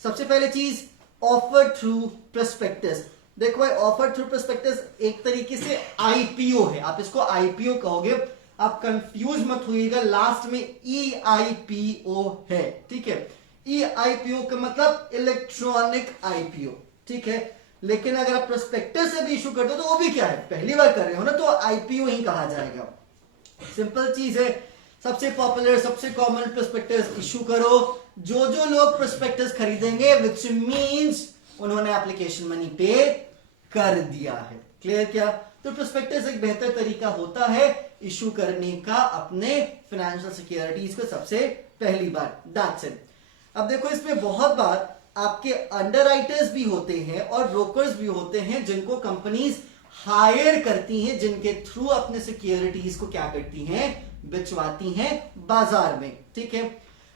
सबसे पहले चीज ऑफर थ्रू प्रोस्पेक्टस। देखो भाई, ऑफर थ्रू प्रोस्पेक्टस एक तरीके से आईपीओ है, आप इसको आईपीओ कहोगे, आप कंफ्यूज मत होइएगा, लास्ट में EIPO है, ठीक है। EIPO का मतलब इलेक्ट्रॉनिक आईपीओ, ठीक है। लेकिन अगर आप प्रोस्पेक्टस से भी इशू करते हो तो वो भी क्या है, पहली बार कर रहे हो ना, तो आईपीओ ही कहा जाएगा। सिंपल चीज है, सबसे पॉपुलर सबसे कॉमन प्रोस्पेक्टस इशू करो। जो जो लोग प्रोस्पेक्टस खरीदेंगे विच मींस उन्होंने एप्लीकेशन मनी पे कर दिया है। क्लियर क्या? तो प्रोस्पेक्टस एक बेहतर तरीका होता है इशू करने का अपने फाइनेंशियल सिक्योरिटीज को सबसे पहली बार। That's it. अब देखो, इसमें बहुत बार आपके अंडरराइटर्स भी होते हैं और ब्रोकर्स भी होते हैं जिनको कंपनीज हायर करती हैं, जिनके थ्रू अपने सिक्योरिटीज को क्या करती हैं? बिचवाती हैं बाजार में, ठीक है।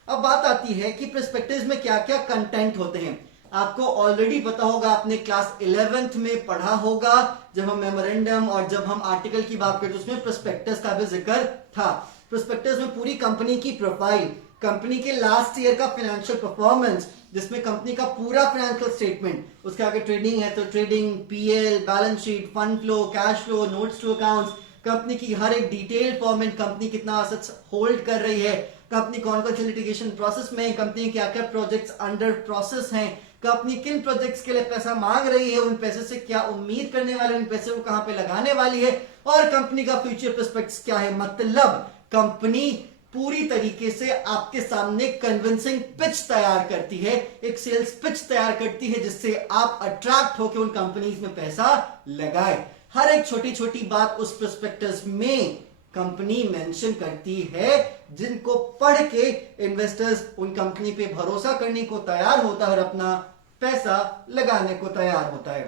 अब बात आती है कि प्रोस्पेक्टस में क्या क्या कंटेंट होते हैं। आपको ऑलरेडी पता होगा, आपने क्लास 11th में पढ़ा होगा, जब हम मेमोरेंडम और जब हम आर्टिकल की बात करते उसमें प्रोस्पेक्टस का भी जिक्र था। प्रोस्पेक्टस में पूरी कंपनी की प्रोफाइल, कंपनी के लास्ट ईयर का फाइनेंशियल परफॉर्मेंस, जिसमें कंपनी का पूरा फाइनेंशियल स्टेटमेंट, उसके आगे ट्रेडिंग है तो trading, PL, balance sheet, fund flow, cash flow, notes to accounts, company की हर एक डिटेल फॉर्मेट, कंपनी कितना एसेट्स होल्ड कर रही है, कंपनी कौन कौन सी लिटिगेशन प्रोसेस में है, कंपनी क्या क्या प्रोजेक्ट्स अंडर प्रोसेस हैं, कंपनी किन प्रोजेक्ट्स के लिए पैसा मांग रही है, उन पैसे से क्या उम्मीद करने वाले, उन पैसे को कहां पे लगाने वाली है, और कंपनी का फ्यूचर प्रोस्पेक्ट्स क्या है। मतलब कंपनी पूरी तरीके से आपके सामने कन्विंसिंग पिच तैयार करती है, एक सेल्स पिच तैयार करती है, जिससे आप अट्रैक्ट होकर उन कंपनीज में पैसा लगाए। हर एक छोटी छोटी बात उस प्रोस्पेक्टस में कंपनी मेंशन करती है, जिनको पढ़ के इन्वेस्टर्स उन कंपनी पे भरोसा करने को तैयार होता है और अपना पैसा लगाने को तैयार होता है।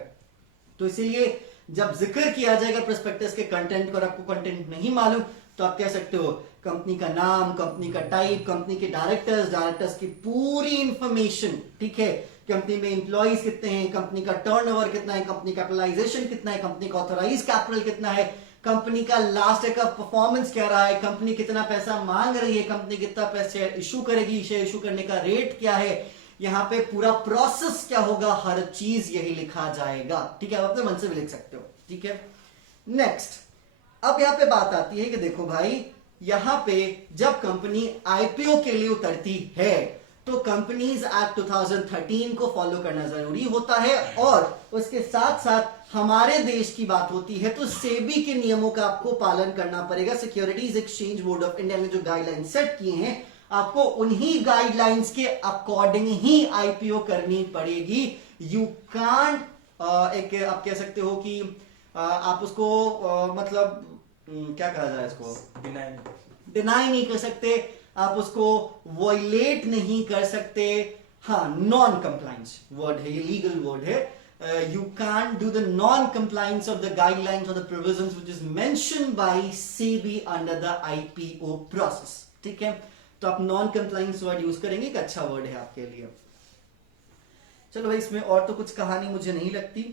तो इसीलिए जब जिक्र किया जाएगा प्रोस्पेक्टस के कंटेंट को और आपको कंटेंट नहीं मालूम तो आप कह सकते हो कंपनी का नाम, कंपनी का टाइप, कंपनी के डायरेक्टर्स की पूरी इंफॉर्मेशन, ठीक है। कंपनी में एम्प्लॉइज कितने हैं, कंपनी का टर्नओवर कितना है, कंपनी कैपिटलाइजेशन कितना है, कंपनी का ऑथराइज कैपिटल कितना है, कंपनी का लास्ट ईयर का परफॉर्मेंस क्या रहा है, कंपनी कितना पैसा मांग रही है, कंपनी कितना पैसे इशू करेगी, शेयर इशू करने का रेट क्या है, यहाँ पे पूरा प्रोसेस क्या होगा, हर चीज यही लिखा जाएगा, ठीक है। आप अपने मन से भी लिख सकते हो, ठीक है। नेक्स्ट, अब यहाँ पे बात आती है कि देखो भाई, यहाँ पे जब कंपनी आईपीओ के लिए उतरती है तो कंपनीज एक्ट 2013 को फॉलो करना जरूरी होता है, और उसके साथ साथ हमारे देश की बात होती है तो सेबी के नियमों का आपको पालन करना पड़ेगा। Securities exchange board of India ने जो गाइडलाइन सेट किए हैं, आपको उन्हीं गाइडलाइंस के अकॉर्डिंग ही आईपीओ करनी पड़ेगी। यू कांट एक आप कह सकते हो कि आप उसको मतलब क्या कहा जाए, इसको डिनाई नहीं कर सकते, आप उसको वॉयलेट नहीं कर सकते। हाँ, नॉन कंप्लायंस वर्ड है, ये लीगल वर्ड है। You can do the non compliance of the guidelines और the provisions which is mentioned by SEBI under the IPO process, ठीक है। तो आप नॉन कंप्लायंस वर्ड यूज करेंगे, एक अच्छा वर्ड है आपके लिए। चलो भाई, इसमें और तो कुछ कहानी मुझे नहीं लगती।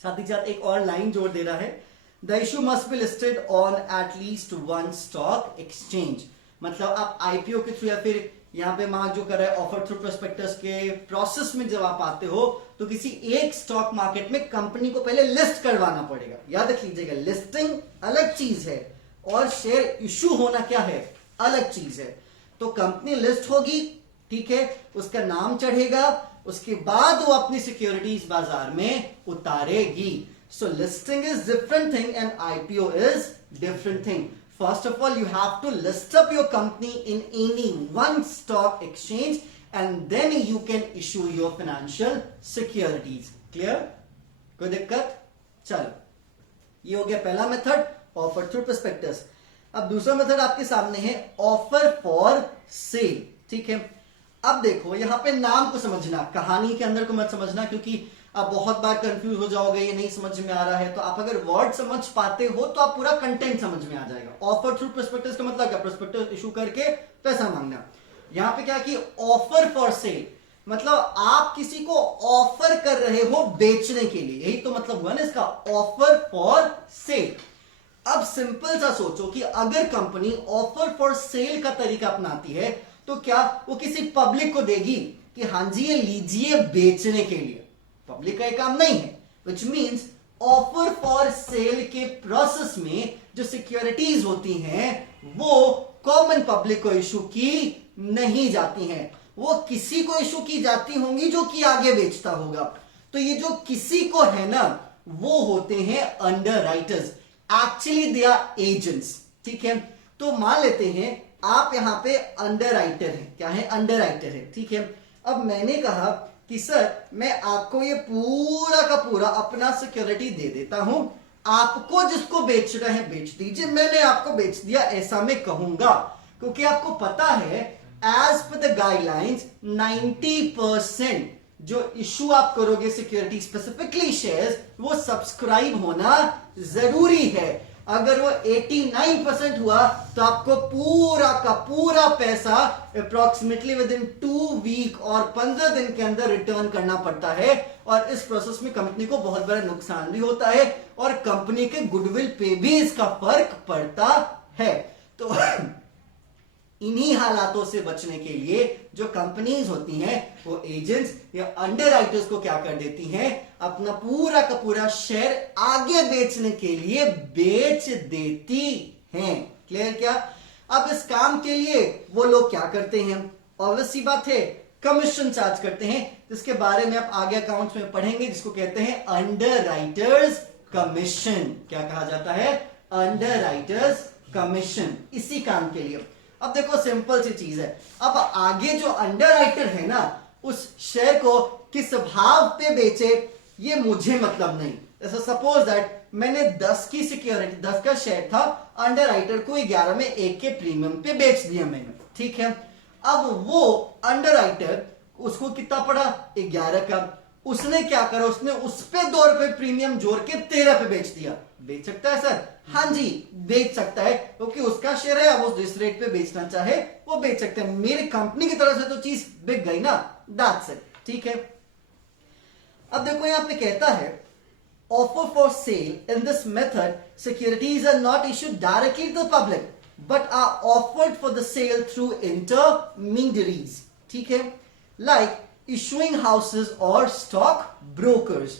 साथ ही साथ एक और लाइन जोड़ दे रहा है, the issue must be listed on at least one stock exchange. मतलब आप आईपीओ के थ्रू या फिर यहाँ पे मार्क जो कर रहा है ऑफर थ्रू प्रोस्पेक्टस के प्रोसेस में जब आप आते हो तो किसी एक स्टॉक मार्केट में कंपनी को पहले लिस्ट करवाना पड़ेगा। याद रख लीजिएगा, लिस्टिंग अलग चीज है और शेयर इशू होना क्या है, अलग चीज है। तो कंपनी लिस्ट होगी, ठीक है, उसका नाम चढ़ेगा, उसके बाद वो अपनी सिक्योरिटीज बाजार में उतारेगी। So listing is different thing and IPO is different thing. First of all, you have to list up your company in any one stock exchange and then you can issue your financial securities. Clear? कोई दिक्कत? चलो, ये हो गया पहला method, offer through prospectus. अब दूसरा method आपके सामने है ऑफर फॉर सेल, ठीक है। अब देखो, यहाँ पे नाम को समझना, कहानी के अंदर को मत समझना, क्योंकि आप बहुत बार कंफ्यूज हो जाओगे, ये नहीं समझ में आ रहा है। तो आप अगर वर्ड समझ पाते हो तो आप पूरा कंटेंट समझ में आ जाएगा। ऑफर थ्रू प्रोस्पेक्टस का मतलब क्या, प्रोस्पेक्टस इशू करके पैसा मांगना। यहाँ पे क्या कि ऑफर फॉर सेल, मतलब आप किसी को ऑफर कर रहे हो बेचने के लिए, यही तो मतलब हुआ ना इसका, ऑफर फॉर सेल। अब सिंपल सा सोचो कि अगर कंपनी ऑफर फॉर सेल का तरीका अपनाती है तो क्या वो किसी पब्लिक को देगी कि हां जी ये लीजिए बेचने के लिए? पब्लिक का ये काम नहीं है, which means offer for cell के प्रोसेस में जो सिक्योरिटीज होती हैं वो कॉमन पब्लिक को इशू की नहीं जाती हैं, वो किसी को इशू की जाती होंगी जो कि आगे बेचता होगा। तो ये जो किसी को है ना वो होते हैं underwriters, actually they are agents. ठीक है, तो मान लेते हैं आप यहां पे अंडरराइटर हैं, क्या है? अंडरराइटर है। ठीक है, अब मैंने कहा कि सर मैं आपको ये पूरा का पूरा अपना सिक्योरिटी दे देता हूं, आपको जिसको बेचना है बेच दीजिए, मैंने आपको बेच दिया ऐसा मैं कहूंगा, क्योंकि आपको पता है एज पर द गाइडलाइंस 90% जो इशू आप करोगे सिक्योरिटी स्पेसिफिकली शेयर्स वो सब्सक्राइब होना जरूरी है। अगर वो 89% हुआ तो आपको पूरा का पूरा पैसा अप्रोक्सीमेटली विद इन 2 वीक और 15 दिन के अंदर रिटर्न करना पड़ता है, और इस प्रोसेस में कंपनी को बहुत बड़ा नुकसान भी होता है और कंपनी के गुडविल पे भी इसका फर्क पड़ता है। तो इन्हीं हालातों से बचने के लिए जो कंपनीज होती हैं वो एजेंट्स या अंडरराइटर्स को क्या कर देती हैं, अपना पूरा का पूरा शेयर आगे बेचने के लिए बेच देती हैं। क्लियर क्या? अब इस काम के लिए वो लोग क्या करते हैं? ऑब्वियस सी बात है, कमीशन चार्ज करते हैं, जिसके बारे में आप आगे अकाउंट्स में पढ़ेंगे, जिसको कहते हैं अंडरराइटर्स कमीशन। क्या कहा जाता है? अंडरराइटर्स कमीशन, इसी काम के लिए। अब देखो सिंपल सी चीज है, अब आगे जो अंडरराइटर है ना उस शेयर को किस भाव पे बेचे ये मुझे मतलब नहीं। जैसे सपोज दैट मैंने 10 की सिक्योरिटी 10 का शेयर था, अंडरराइटर को 11 में 1 के प्रीमियम पे बेच दिया मैंने। ठीक है, अब वो अंडरराइटर उसको कितना पड़ा? 11 का। उसने क्या करा? उसने उस पे 2 रुपए प्रीमियम जोड़ के 13 पे बेच दिया। बेच सकता है सर? हाँ जी बेच सकता है, क्योंकि उसका शेयर है, अब वो जिस रेट पे बेचना चाहे वो बेच सकते हैं। मेरी कंपनी की तरफ से तो चीज बिक गई ना, दैट्स इट। ठीक है, अब देखो यहां पे कहता है offer for sale in this method securities are not issued directly to the public but are offered for the sale through intermediaries. ठीक है, like issuing houses or stock brokers.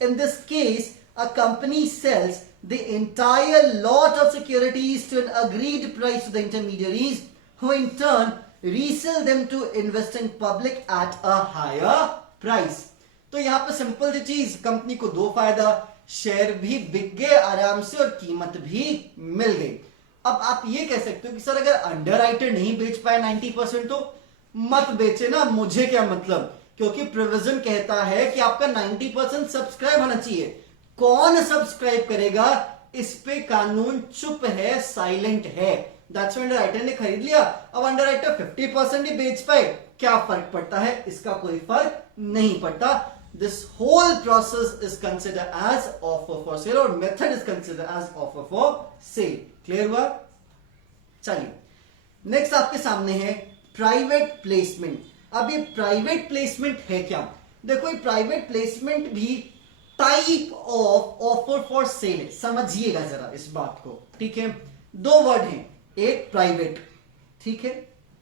In this case, a company sells the entire lot of securities to an agreed price to the intermediaries, who in turn resell them to investing public at a higher price. तो यहां पे simple सी चीज, company को 2 फायदा, share भी बिक गए आराम से और कीमत भी मिल गई। अब आप ये कह सकते हो कि सर अगर अंडरराइटर नहीं बेच पाए 90% तो मत बेचे ना, मुझे क्या मतलब, क्योंकि प्रोविजन कहता है कि आपका 90% सब्सक्राइब होना चाहिए। कौन सब्सक्राइब करेगा इस पे कानून चुप है, साइलेंट है। दैट्स व्हाई अंडरराइटर ने खरीद लिया, अब अंडरराइटर 50% ही बेच पाए, क्या फर्क पड़ता है? इसका कोई फर्क नहीं पड़ता। This whole process is considered as offer for sale और method is considered as offer for sale. Clear हुआ? चलिए नेक्स्ट आपके सामने है प्राइवेट प्लेसमेंट। अब ये प्राइवेट प्लेसमेंट है क्या? देखो ये प्राइवेट प्लेसमेंट भी type of offer for cell है, समझिएगा जरा इस बात को। ठीक है, 2 वर्ड हैं, एक प्राइवेट। ठीक है,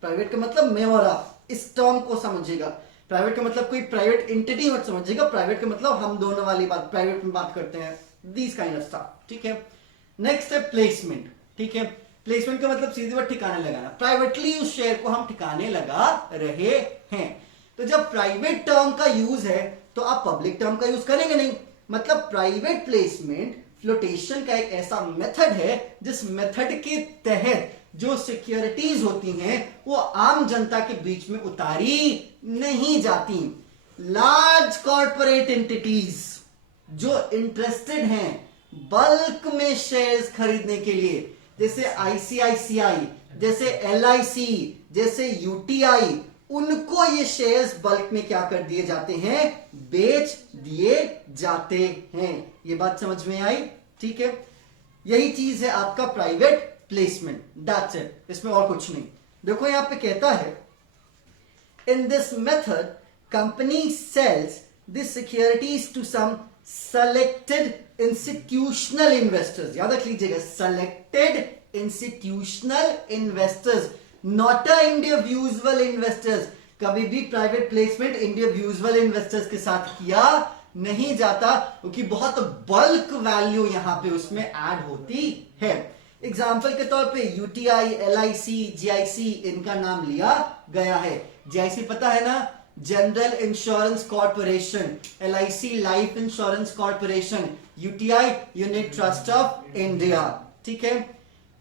प्राइवेट का मतलब मैं और आप, इस टर्म को समझिएगा। प्राइवेट का मतलब कोई प्राइवेट एंटिटी मत समझिएगा, प्राइवेट का मतलब हम दोनों वाली बात, प्राइवेट में बात करते हैं, दिस काइंड ऑफ स्टफ। ठीक है, नेक्स्ट है प्लेसमेंट। ठीक है, प्लेसमेंट का मतलब सीधी बात ठिकाने लगाना, प्राइवेटली उस शेयर को हम ठिकाने लगा रहे हैं। तो जब प्राइवेट टर्म का यूज है तो आप पब्लिक टर्म का यूज करेंगे नहीं। मतलब प्राइवेट प्लेसमेंट फ्लोटेशन का एक ऐसा मेथड है जिस मेथड के तहत जो सिक्योरिटीज होती हैं वो आम जनता के बीच में उतारी नहीं जाती। लार्ज कॉर्पोरेट एंटिटीज जो इंटरेस्टेड हैं बल्क में शेयर्स खरीदने के लिए, जैसे आईसीआईसीआई, जैसे एलआईसी, जैसे यूटीआई, उनको ये शेयर्स बल्क में क्या कर दिए जाते हैं? बेच दिए जाते हैं। ये बात समझ में आई? ठीक है, यही चीज है आपका प्राइवेट प्लेसमेंट, दैट्स इट, इसमें और कुछ नहीं। देखो यहां पे कहता है in this method company sells this securities to some selected institutional investors, याद रख लीजिएगा, selected institutional investors, not a individual investors. कभी भी प्राइवेट प्लेसमेंट इंडिविजुअल इन्वेस्टर्स के साथ किया नहीं जाता, क्योंकि बहुत बल्क वैल्यू यहां पे उसमें ऐड होती है। एग्जाम्पल के तौर पे यूटीआई, एलआईसी, जीआईसी, इनका नाम लिया गया है। जीआईसी पता है ना, general insurance corporation, LIC life insurance corporation, UTI unit trust of India. ठीक है,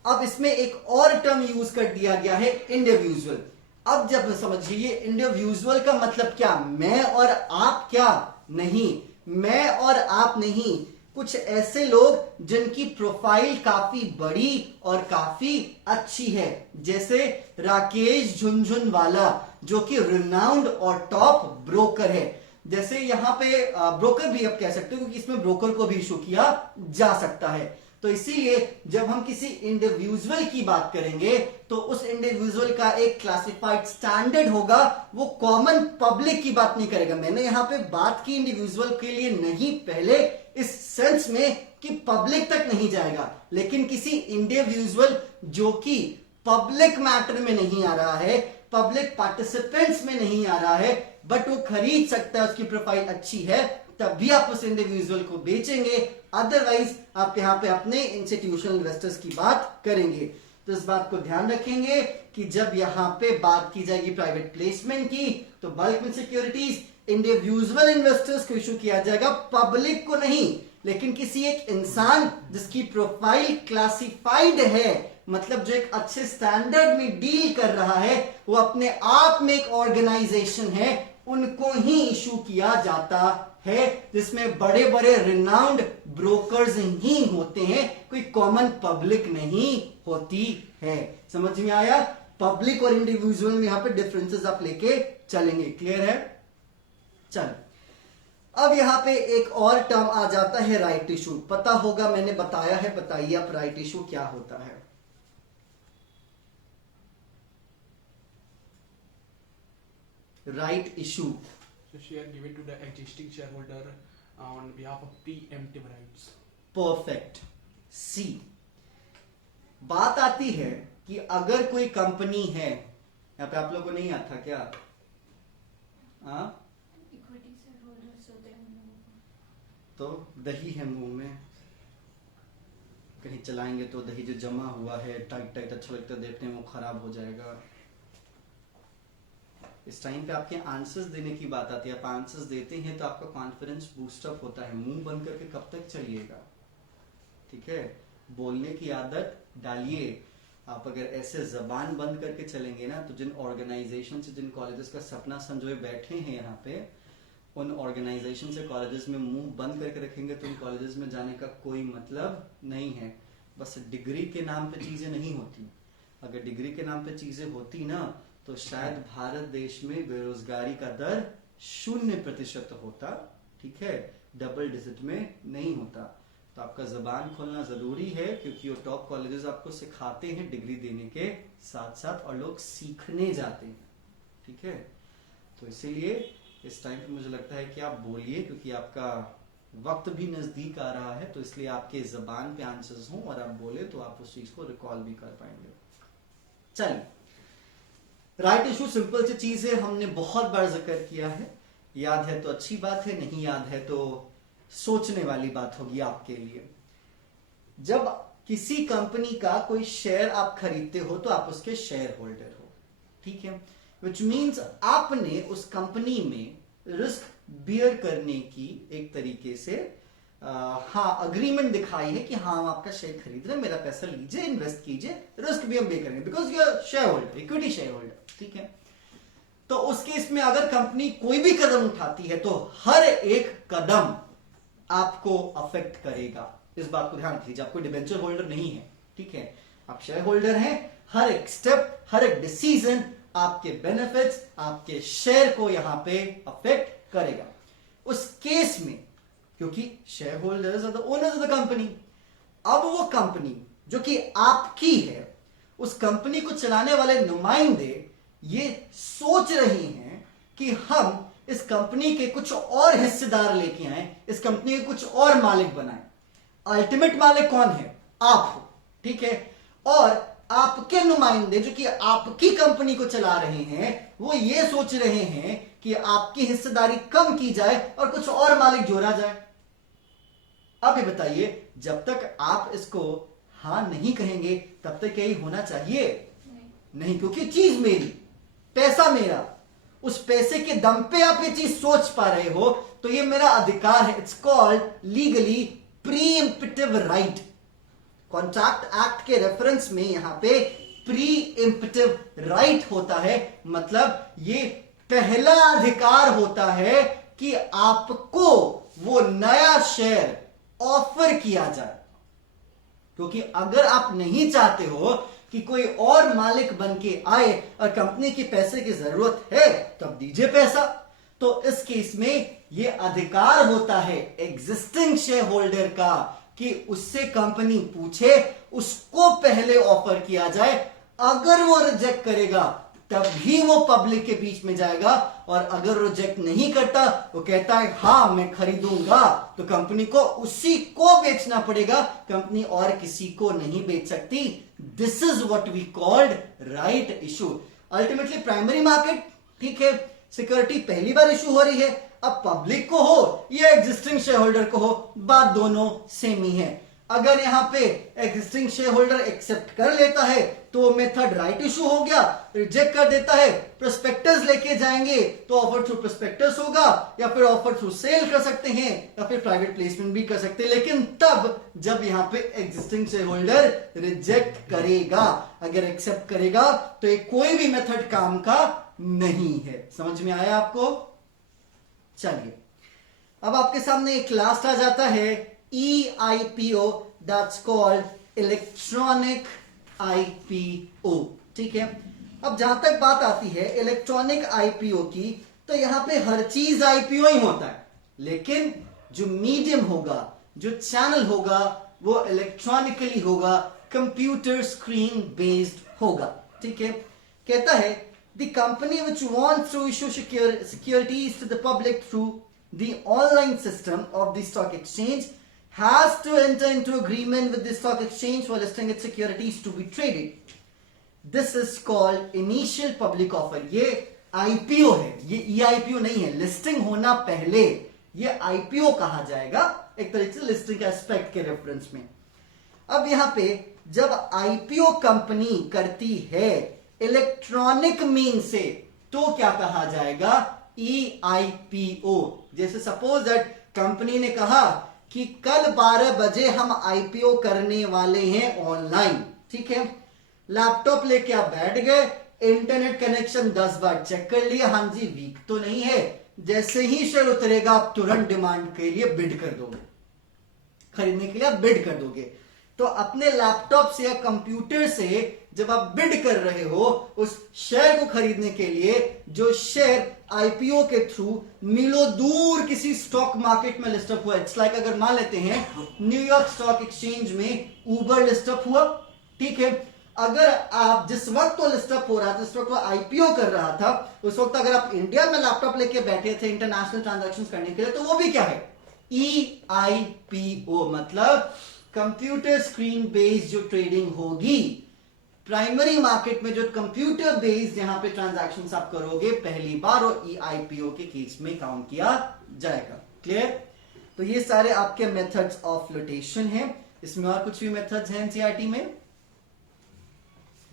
अब इसमें एक और टर्म यूज कर दिया गया है, इंडिविजुअल। अब जब समझिए इंडिविजुअल का मतलब क्या, मैं और आप, क्या नहीं, मैं और आप नहीं, कुछ ऐसे लोग जिनकी प्रोफाइल काफी बड़ी और काफी अच्छी है, जैसे राकेश झुनझुनवाला जो कि रिनाउंड और टॉप ब्रोकर है। जैसे यहां पे ब्रोकर भी आप कह सकते हो, क्योंकि इसमें ब्रोकर को भी इशू किया जा सकता है। तो इसीलिए जब हम किसी इंडिविजुअल की बात करेंगे तो उस इंडिविजुअल का एक क्लासिफाइड स्टैंडर्ड होगा, वो कॉमन पब्लिक की बात नहीं करेगा। मैंने यहां पे बात की इंडिविजुअल के लिए नहीं, पहले इस सेंस में कि पब्लिक तक नहीं जाएगा, लेकिन किसी इंडिविजुअल जो कि पब्लिक मैटर में नहीं आ रहा है, पब्लिक पार्टिसिपेंट्स में नहीं आ रहा है, बट वो खरीद सकता है, उसकी प्रोफाइल अच्छी है, तब भी आप उस इंडिविजुअल को बेचेंगे। अदरवाइज आप यहां पे अपने इंस्टीट्यूशनल इन्वेस्टर्स की बात करेंगे। तो इस बात को ध्यान रखेंगे कि जब यहां पे बात की जाएगी प्राइवेट प्लेसमेंट की, तो बल्क में सिक्योरिटीज इंडिविजुअल इन्वेस्टर्स को इशू किया जाएगा, पब्लिक को नहीं। लेकिन किसी एक इंसान जिसकी प्रोफाइल क्लासिफाइड है, मतलब जो एक अच्छे स्टैंडर्ड में डील कर रहा है, वो अपने आप में एक ऑर्गेनाइजेशन है, उनको ही इशू किया जाता है, जिसमें बड़े बड़े रिनाउंड ब्रोकर्स ही होते हैं, कोई कॉमन पब्लिक नहीं होती है। समझ में आया? पब्लिक और इंडिविजुअल में यहां पे डिफरेंसेस आप लेके चलेंगे। क्लियर है? चल, अब यहां पे एक और टर्म आ जाता है, राइट इशू। पता होगा, मैंने बताया है, बताइए आप राइट इशू क्या होता है? Right issue, So share given to the existing shareholder on behalf of preemptive rights. Perfect. See, बात आती है कि अगर कोई कंपनी है, यहां पे आप लोगों को नहीं आता क्या? इक्विटी शेयर होल्डर्स होते हैं उन लोगों को। तो दही है मुंह में, कहीं चलाएंगे तो दही जो जमा हुआ है टाइट टाइट अच्छा लगता है देखने में, वो खराब हो जाएगा। इस टाइम पे आपके आंसर्स देने की बात आती है, आप आंसर्स देते हैं तो आपका कॉन्फिडेंस बूस्टअप होता है। मुंह बंद करके कब तक चलिएगा? ठीक है, बोलने की आदत डालिए। आप अगर ऐसे जबान बंद करके चलेंगे ना, तो जिन ऑर्गेनाइजेशन से, जिन कॉलेजेस का सपना संजोए बैठे हैं यहाँ पे, उन ऑर्गेनाइजेशन से कॉलेजेस में मुंह बंद करके रखेंगे तो उन कॉलेजेस में जाने का कोई मतलब नहीं है। बस डिग्री के नाम पे चीजें नहीं होती। अगर डिग्री के नाम पे चीजें होती ना, तो शायद भारत देश में बेरोजगारी का दर 0% होता। ठीक है, डबल डिजिट में नहीं होता। तो आपका जबान खोलना जरूरी है, क्योंकि वो टॉप कॉलेजेस आपको सिखाते हैं डिग्री देने के साथ साथ, और लोग सीखने जाते हैं। ठीक है, तो इसीलिए इस टाइम पे मुझे लगता है कि आप बोलिए, क्योंकि आपका वक्त भी नजदीक आ रहा है, तो इसलिए आपके जबान पे आंसर्स हों और आप बोले तो आप उस चीज को रिकॉल भी कर पाएंगे। चलिए, राइट इशू सिंपल सी चीज है, हमने बहुत बार जिक्र किया है। याद है तो अच्छी बात है, नहीं याद है तो सोचने वाली बात होगी आपके लिए। जब किसी कंपनी का कोई शेयर आप खरीदते हो तो आप उसके शेयर होल्डर हो। ठीक है, विच मीन्स आपने उस कंपनी में रिस्क बियर करने की एक तरीके से अग्रीमेंट दिखाई है कि हाँ, हम आपका शेयर खरीद रहे हैं, मेरा पैसा लीजिए, इन्वेस्ट कीजिए, रिस्क भी हम पे करेंगे, because you are share holder, equity share holder. ठीक है, तो उस केस में अगर कंपनी कोई भी कदम उठाती है तो हर एक कदम आपको अफेक्ट करेगा। इस बात को ध्यान रखिए, आप कोई डिबेंचर होल्डर नहीं है। ठीक है, आप शेयर होल्डर हैं, हर एक स्टेप, हर एक डिसीजन आपके बेनिफिट्स, आपके शेयर को यहां पे अफेक्ट करेगा। उस केस में, क्योंकि share holders are the owners of the company, अब वो कंपनी जो कि आपकी है, उस कंपनी को चलाने वाले नुमाइंदे ये सोच रहे हैं कि हम इस कंपनी के कुछ और हिस्सेदार लेके आए, इस कंपनी के कुछ और मालिक बनाए। अल्टीमेट मालिक कौन है? आप हो, ठीक है। और आपके नुमाइंदे जो कि आपकी कंपनी को चला रहे हैं वो ये सोच रहे हैं कि आपकी हिस्सेदारी कम की जाए और कुछ और मालिक जोड़ा जाए। अब ये बताइए, जब तक आप इसको हां नहीं कहेंगे तब तक यही होना चाहिए? नहीं, क्योंकि चीज मेरी, पैसा मेरा, उस पैसे के दम पे आप ये चीज सोच पा रहे हो तो ये मेरा अधिकार है। It's called legally pre-emptive right. Contract act के रेफरेंस में यहां पे प्रीएम्प्टिव राइट होता है, मतलब ये पहला अधिकार होता है कि आपको वो नया शेयर ऑफर किया जाए। क्योंकि अगर आप नहीं चाहते हो कि कोई और मालिक बन के आए और कंपनी की पैसे की जरूरत है तब दीजिए पैसा, तो इस केस में ये अधिकार होता है एग्जिस्टिंग शेयर होल्डर का कि उससे कंपनी पूछे, उसको पहले ऑफर किया जाए। अगर वो रिजेक्ट करेगा तभी वो पब्लिक के बीच में जाएगा, और अगर रिजेक्ट नहीं करता, वो कहता है हां मैं खरीदूंगा, तो कंपनी को उसी को बेचना पड़ेगा, कंपनी और किसी को नहीं बेच सकती। This is what we called right issue. Ultimately primary market, ठीक है, सिक्योरिटी पहली बार इशू हो रही है, अब पब्लिक को हो या एग्जिस्टिंग शेयर होल्डर को हो, बात दोनों सेम ही है। अगर यहां पे एग्जिस्टिंग शेयर होल्डर एक्सेप्ट कर लेता है तो मेथड राइट इशू हो गया, रिजेक्ट कर देता है, प्रोस्पेक्टस लेके जाएंगे तो ऑफर थ्रू प्रोस्पेक्टस होगा, या फिर ऑफर थ्रू सेल कर सकते हैं, या फिर प्राइवेट प्लेसमेंट भी कर सकते हैं, लेकिन तब जब यहां पे एग्जिस्टिंग शेयर होल्डर रिजेक्ट करेगा। अगर एक्सेप्ट करेगा तो ये कोई भी मेथड काम का नहीं है। समझ में आया आपको? चलिए, अब आपके सामने एक लास्ट आ जाता है EIPO, that's called electronic IPO, ठीक है। अब जहां तक बात आती है इलेक्ट्रॉनिक IPO की, तो यहां पे हर चीज IPO ही होता है, लेकिन जो मीडियम होगा, जो चैनल होगा, वो इलेक्ट्रॉनिकली होगा, कंप्यूटर स्क्रीन बेस्ड होगा, ठीक है। कहता है the company which wants to issue securities to the public through the online system of the stock exchange has to enter into agreement with the stock exchange for listing its securities to be traded. This is called initial public offer. ये IPO है, ये EIPO नहीं है। Listing होना पहले ये IPO कहा जाएगा, एक तरीके से लिस्टिंग के एस्पेक्ट के रेफरेंस में। अब यहां पे जब IPO कंपनी करती है इलेक्ट्रॉनिक मीन से, तो क्या कहा जाएगा? EIPO। जैसे सपोज दैट कंपनी ने कहा कि कल 12 बजे हम IPO करने वाले हैं ऑनलाइन, ठीक है। लैपटॉप लेके आप बैठ गए, इंटरनेट कनेक्शन 10 बार चेक कर लिया, हां जी वीक तो नहीं है। जैसे ही शेयर उतरेगा आप तुरंत डिमांड के लिए बिड कर दोगे, खरीदने के लिए आप बिड कर दोगे। तो अपने लैपटॉप से या कंप्यूटर से जब आप बिड कर रहे हो उस शेयर को खरीदने के लिए, जो शेयर IPO के थ्रू मीलों दूर किसी स्टॉक मार्केट में लिस्टअप हुआ, इट्स लाइक अगर मान लेते हैं न्यूयॉर्क स्टॉक एक्सचेंज में ऊबर लिस्टअप हुआ, ठीक है। अगर आप जिस वक्त वो लिस्टअप हो रहा था, जिस वक्त वो IPO कर रहा था, उस वक्त अगर आप इंडिया में लैपटॉप लेके बैठे थे इंटरनेशनल ट्रांजैक्शन करने के लिए, तो वो भी क्या है? EIPO, मतलब कंप्यूटर स्क्रीन बेस्ड जो ट्रेडिंग होगी। प्राइमरी मार्केट में जो कंप्यूटर बेस्ड यहां पे ट्रांजैक्शंस आप करोगे पहली बार, और EIPO के केस में काउंट किया जाएगा। क्लियर? तो ये सारे आपके मेथड्स ऑफ फ्लोटेशन हैं। इसमें और कुछ भी मेथड्स हैं NCERT में?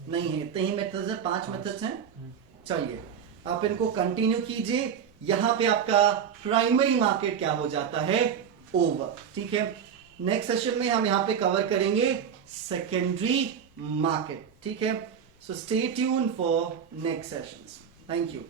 नहीं है, इतने ही मेथड्स हैं, 5 मेथड्स हैं। चलिए आप इनको कंटिन्यू कीजिए। यहां पे आपका प्राइमरी मार्केट क्या हो जाता है? ओवर, ठीक है। नेक्स्ट सेशन में हम यहां पे कवर करेंगे सेकेंडरी मार्केट, ठीक है। So stay tune for next sessions. Thank you.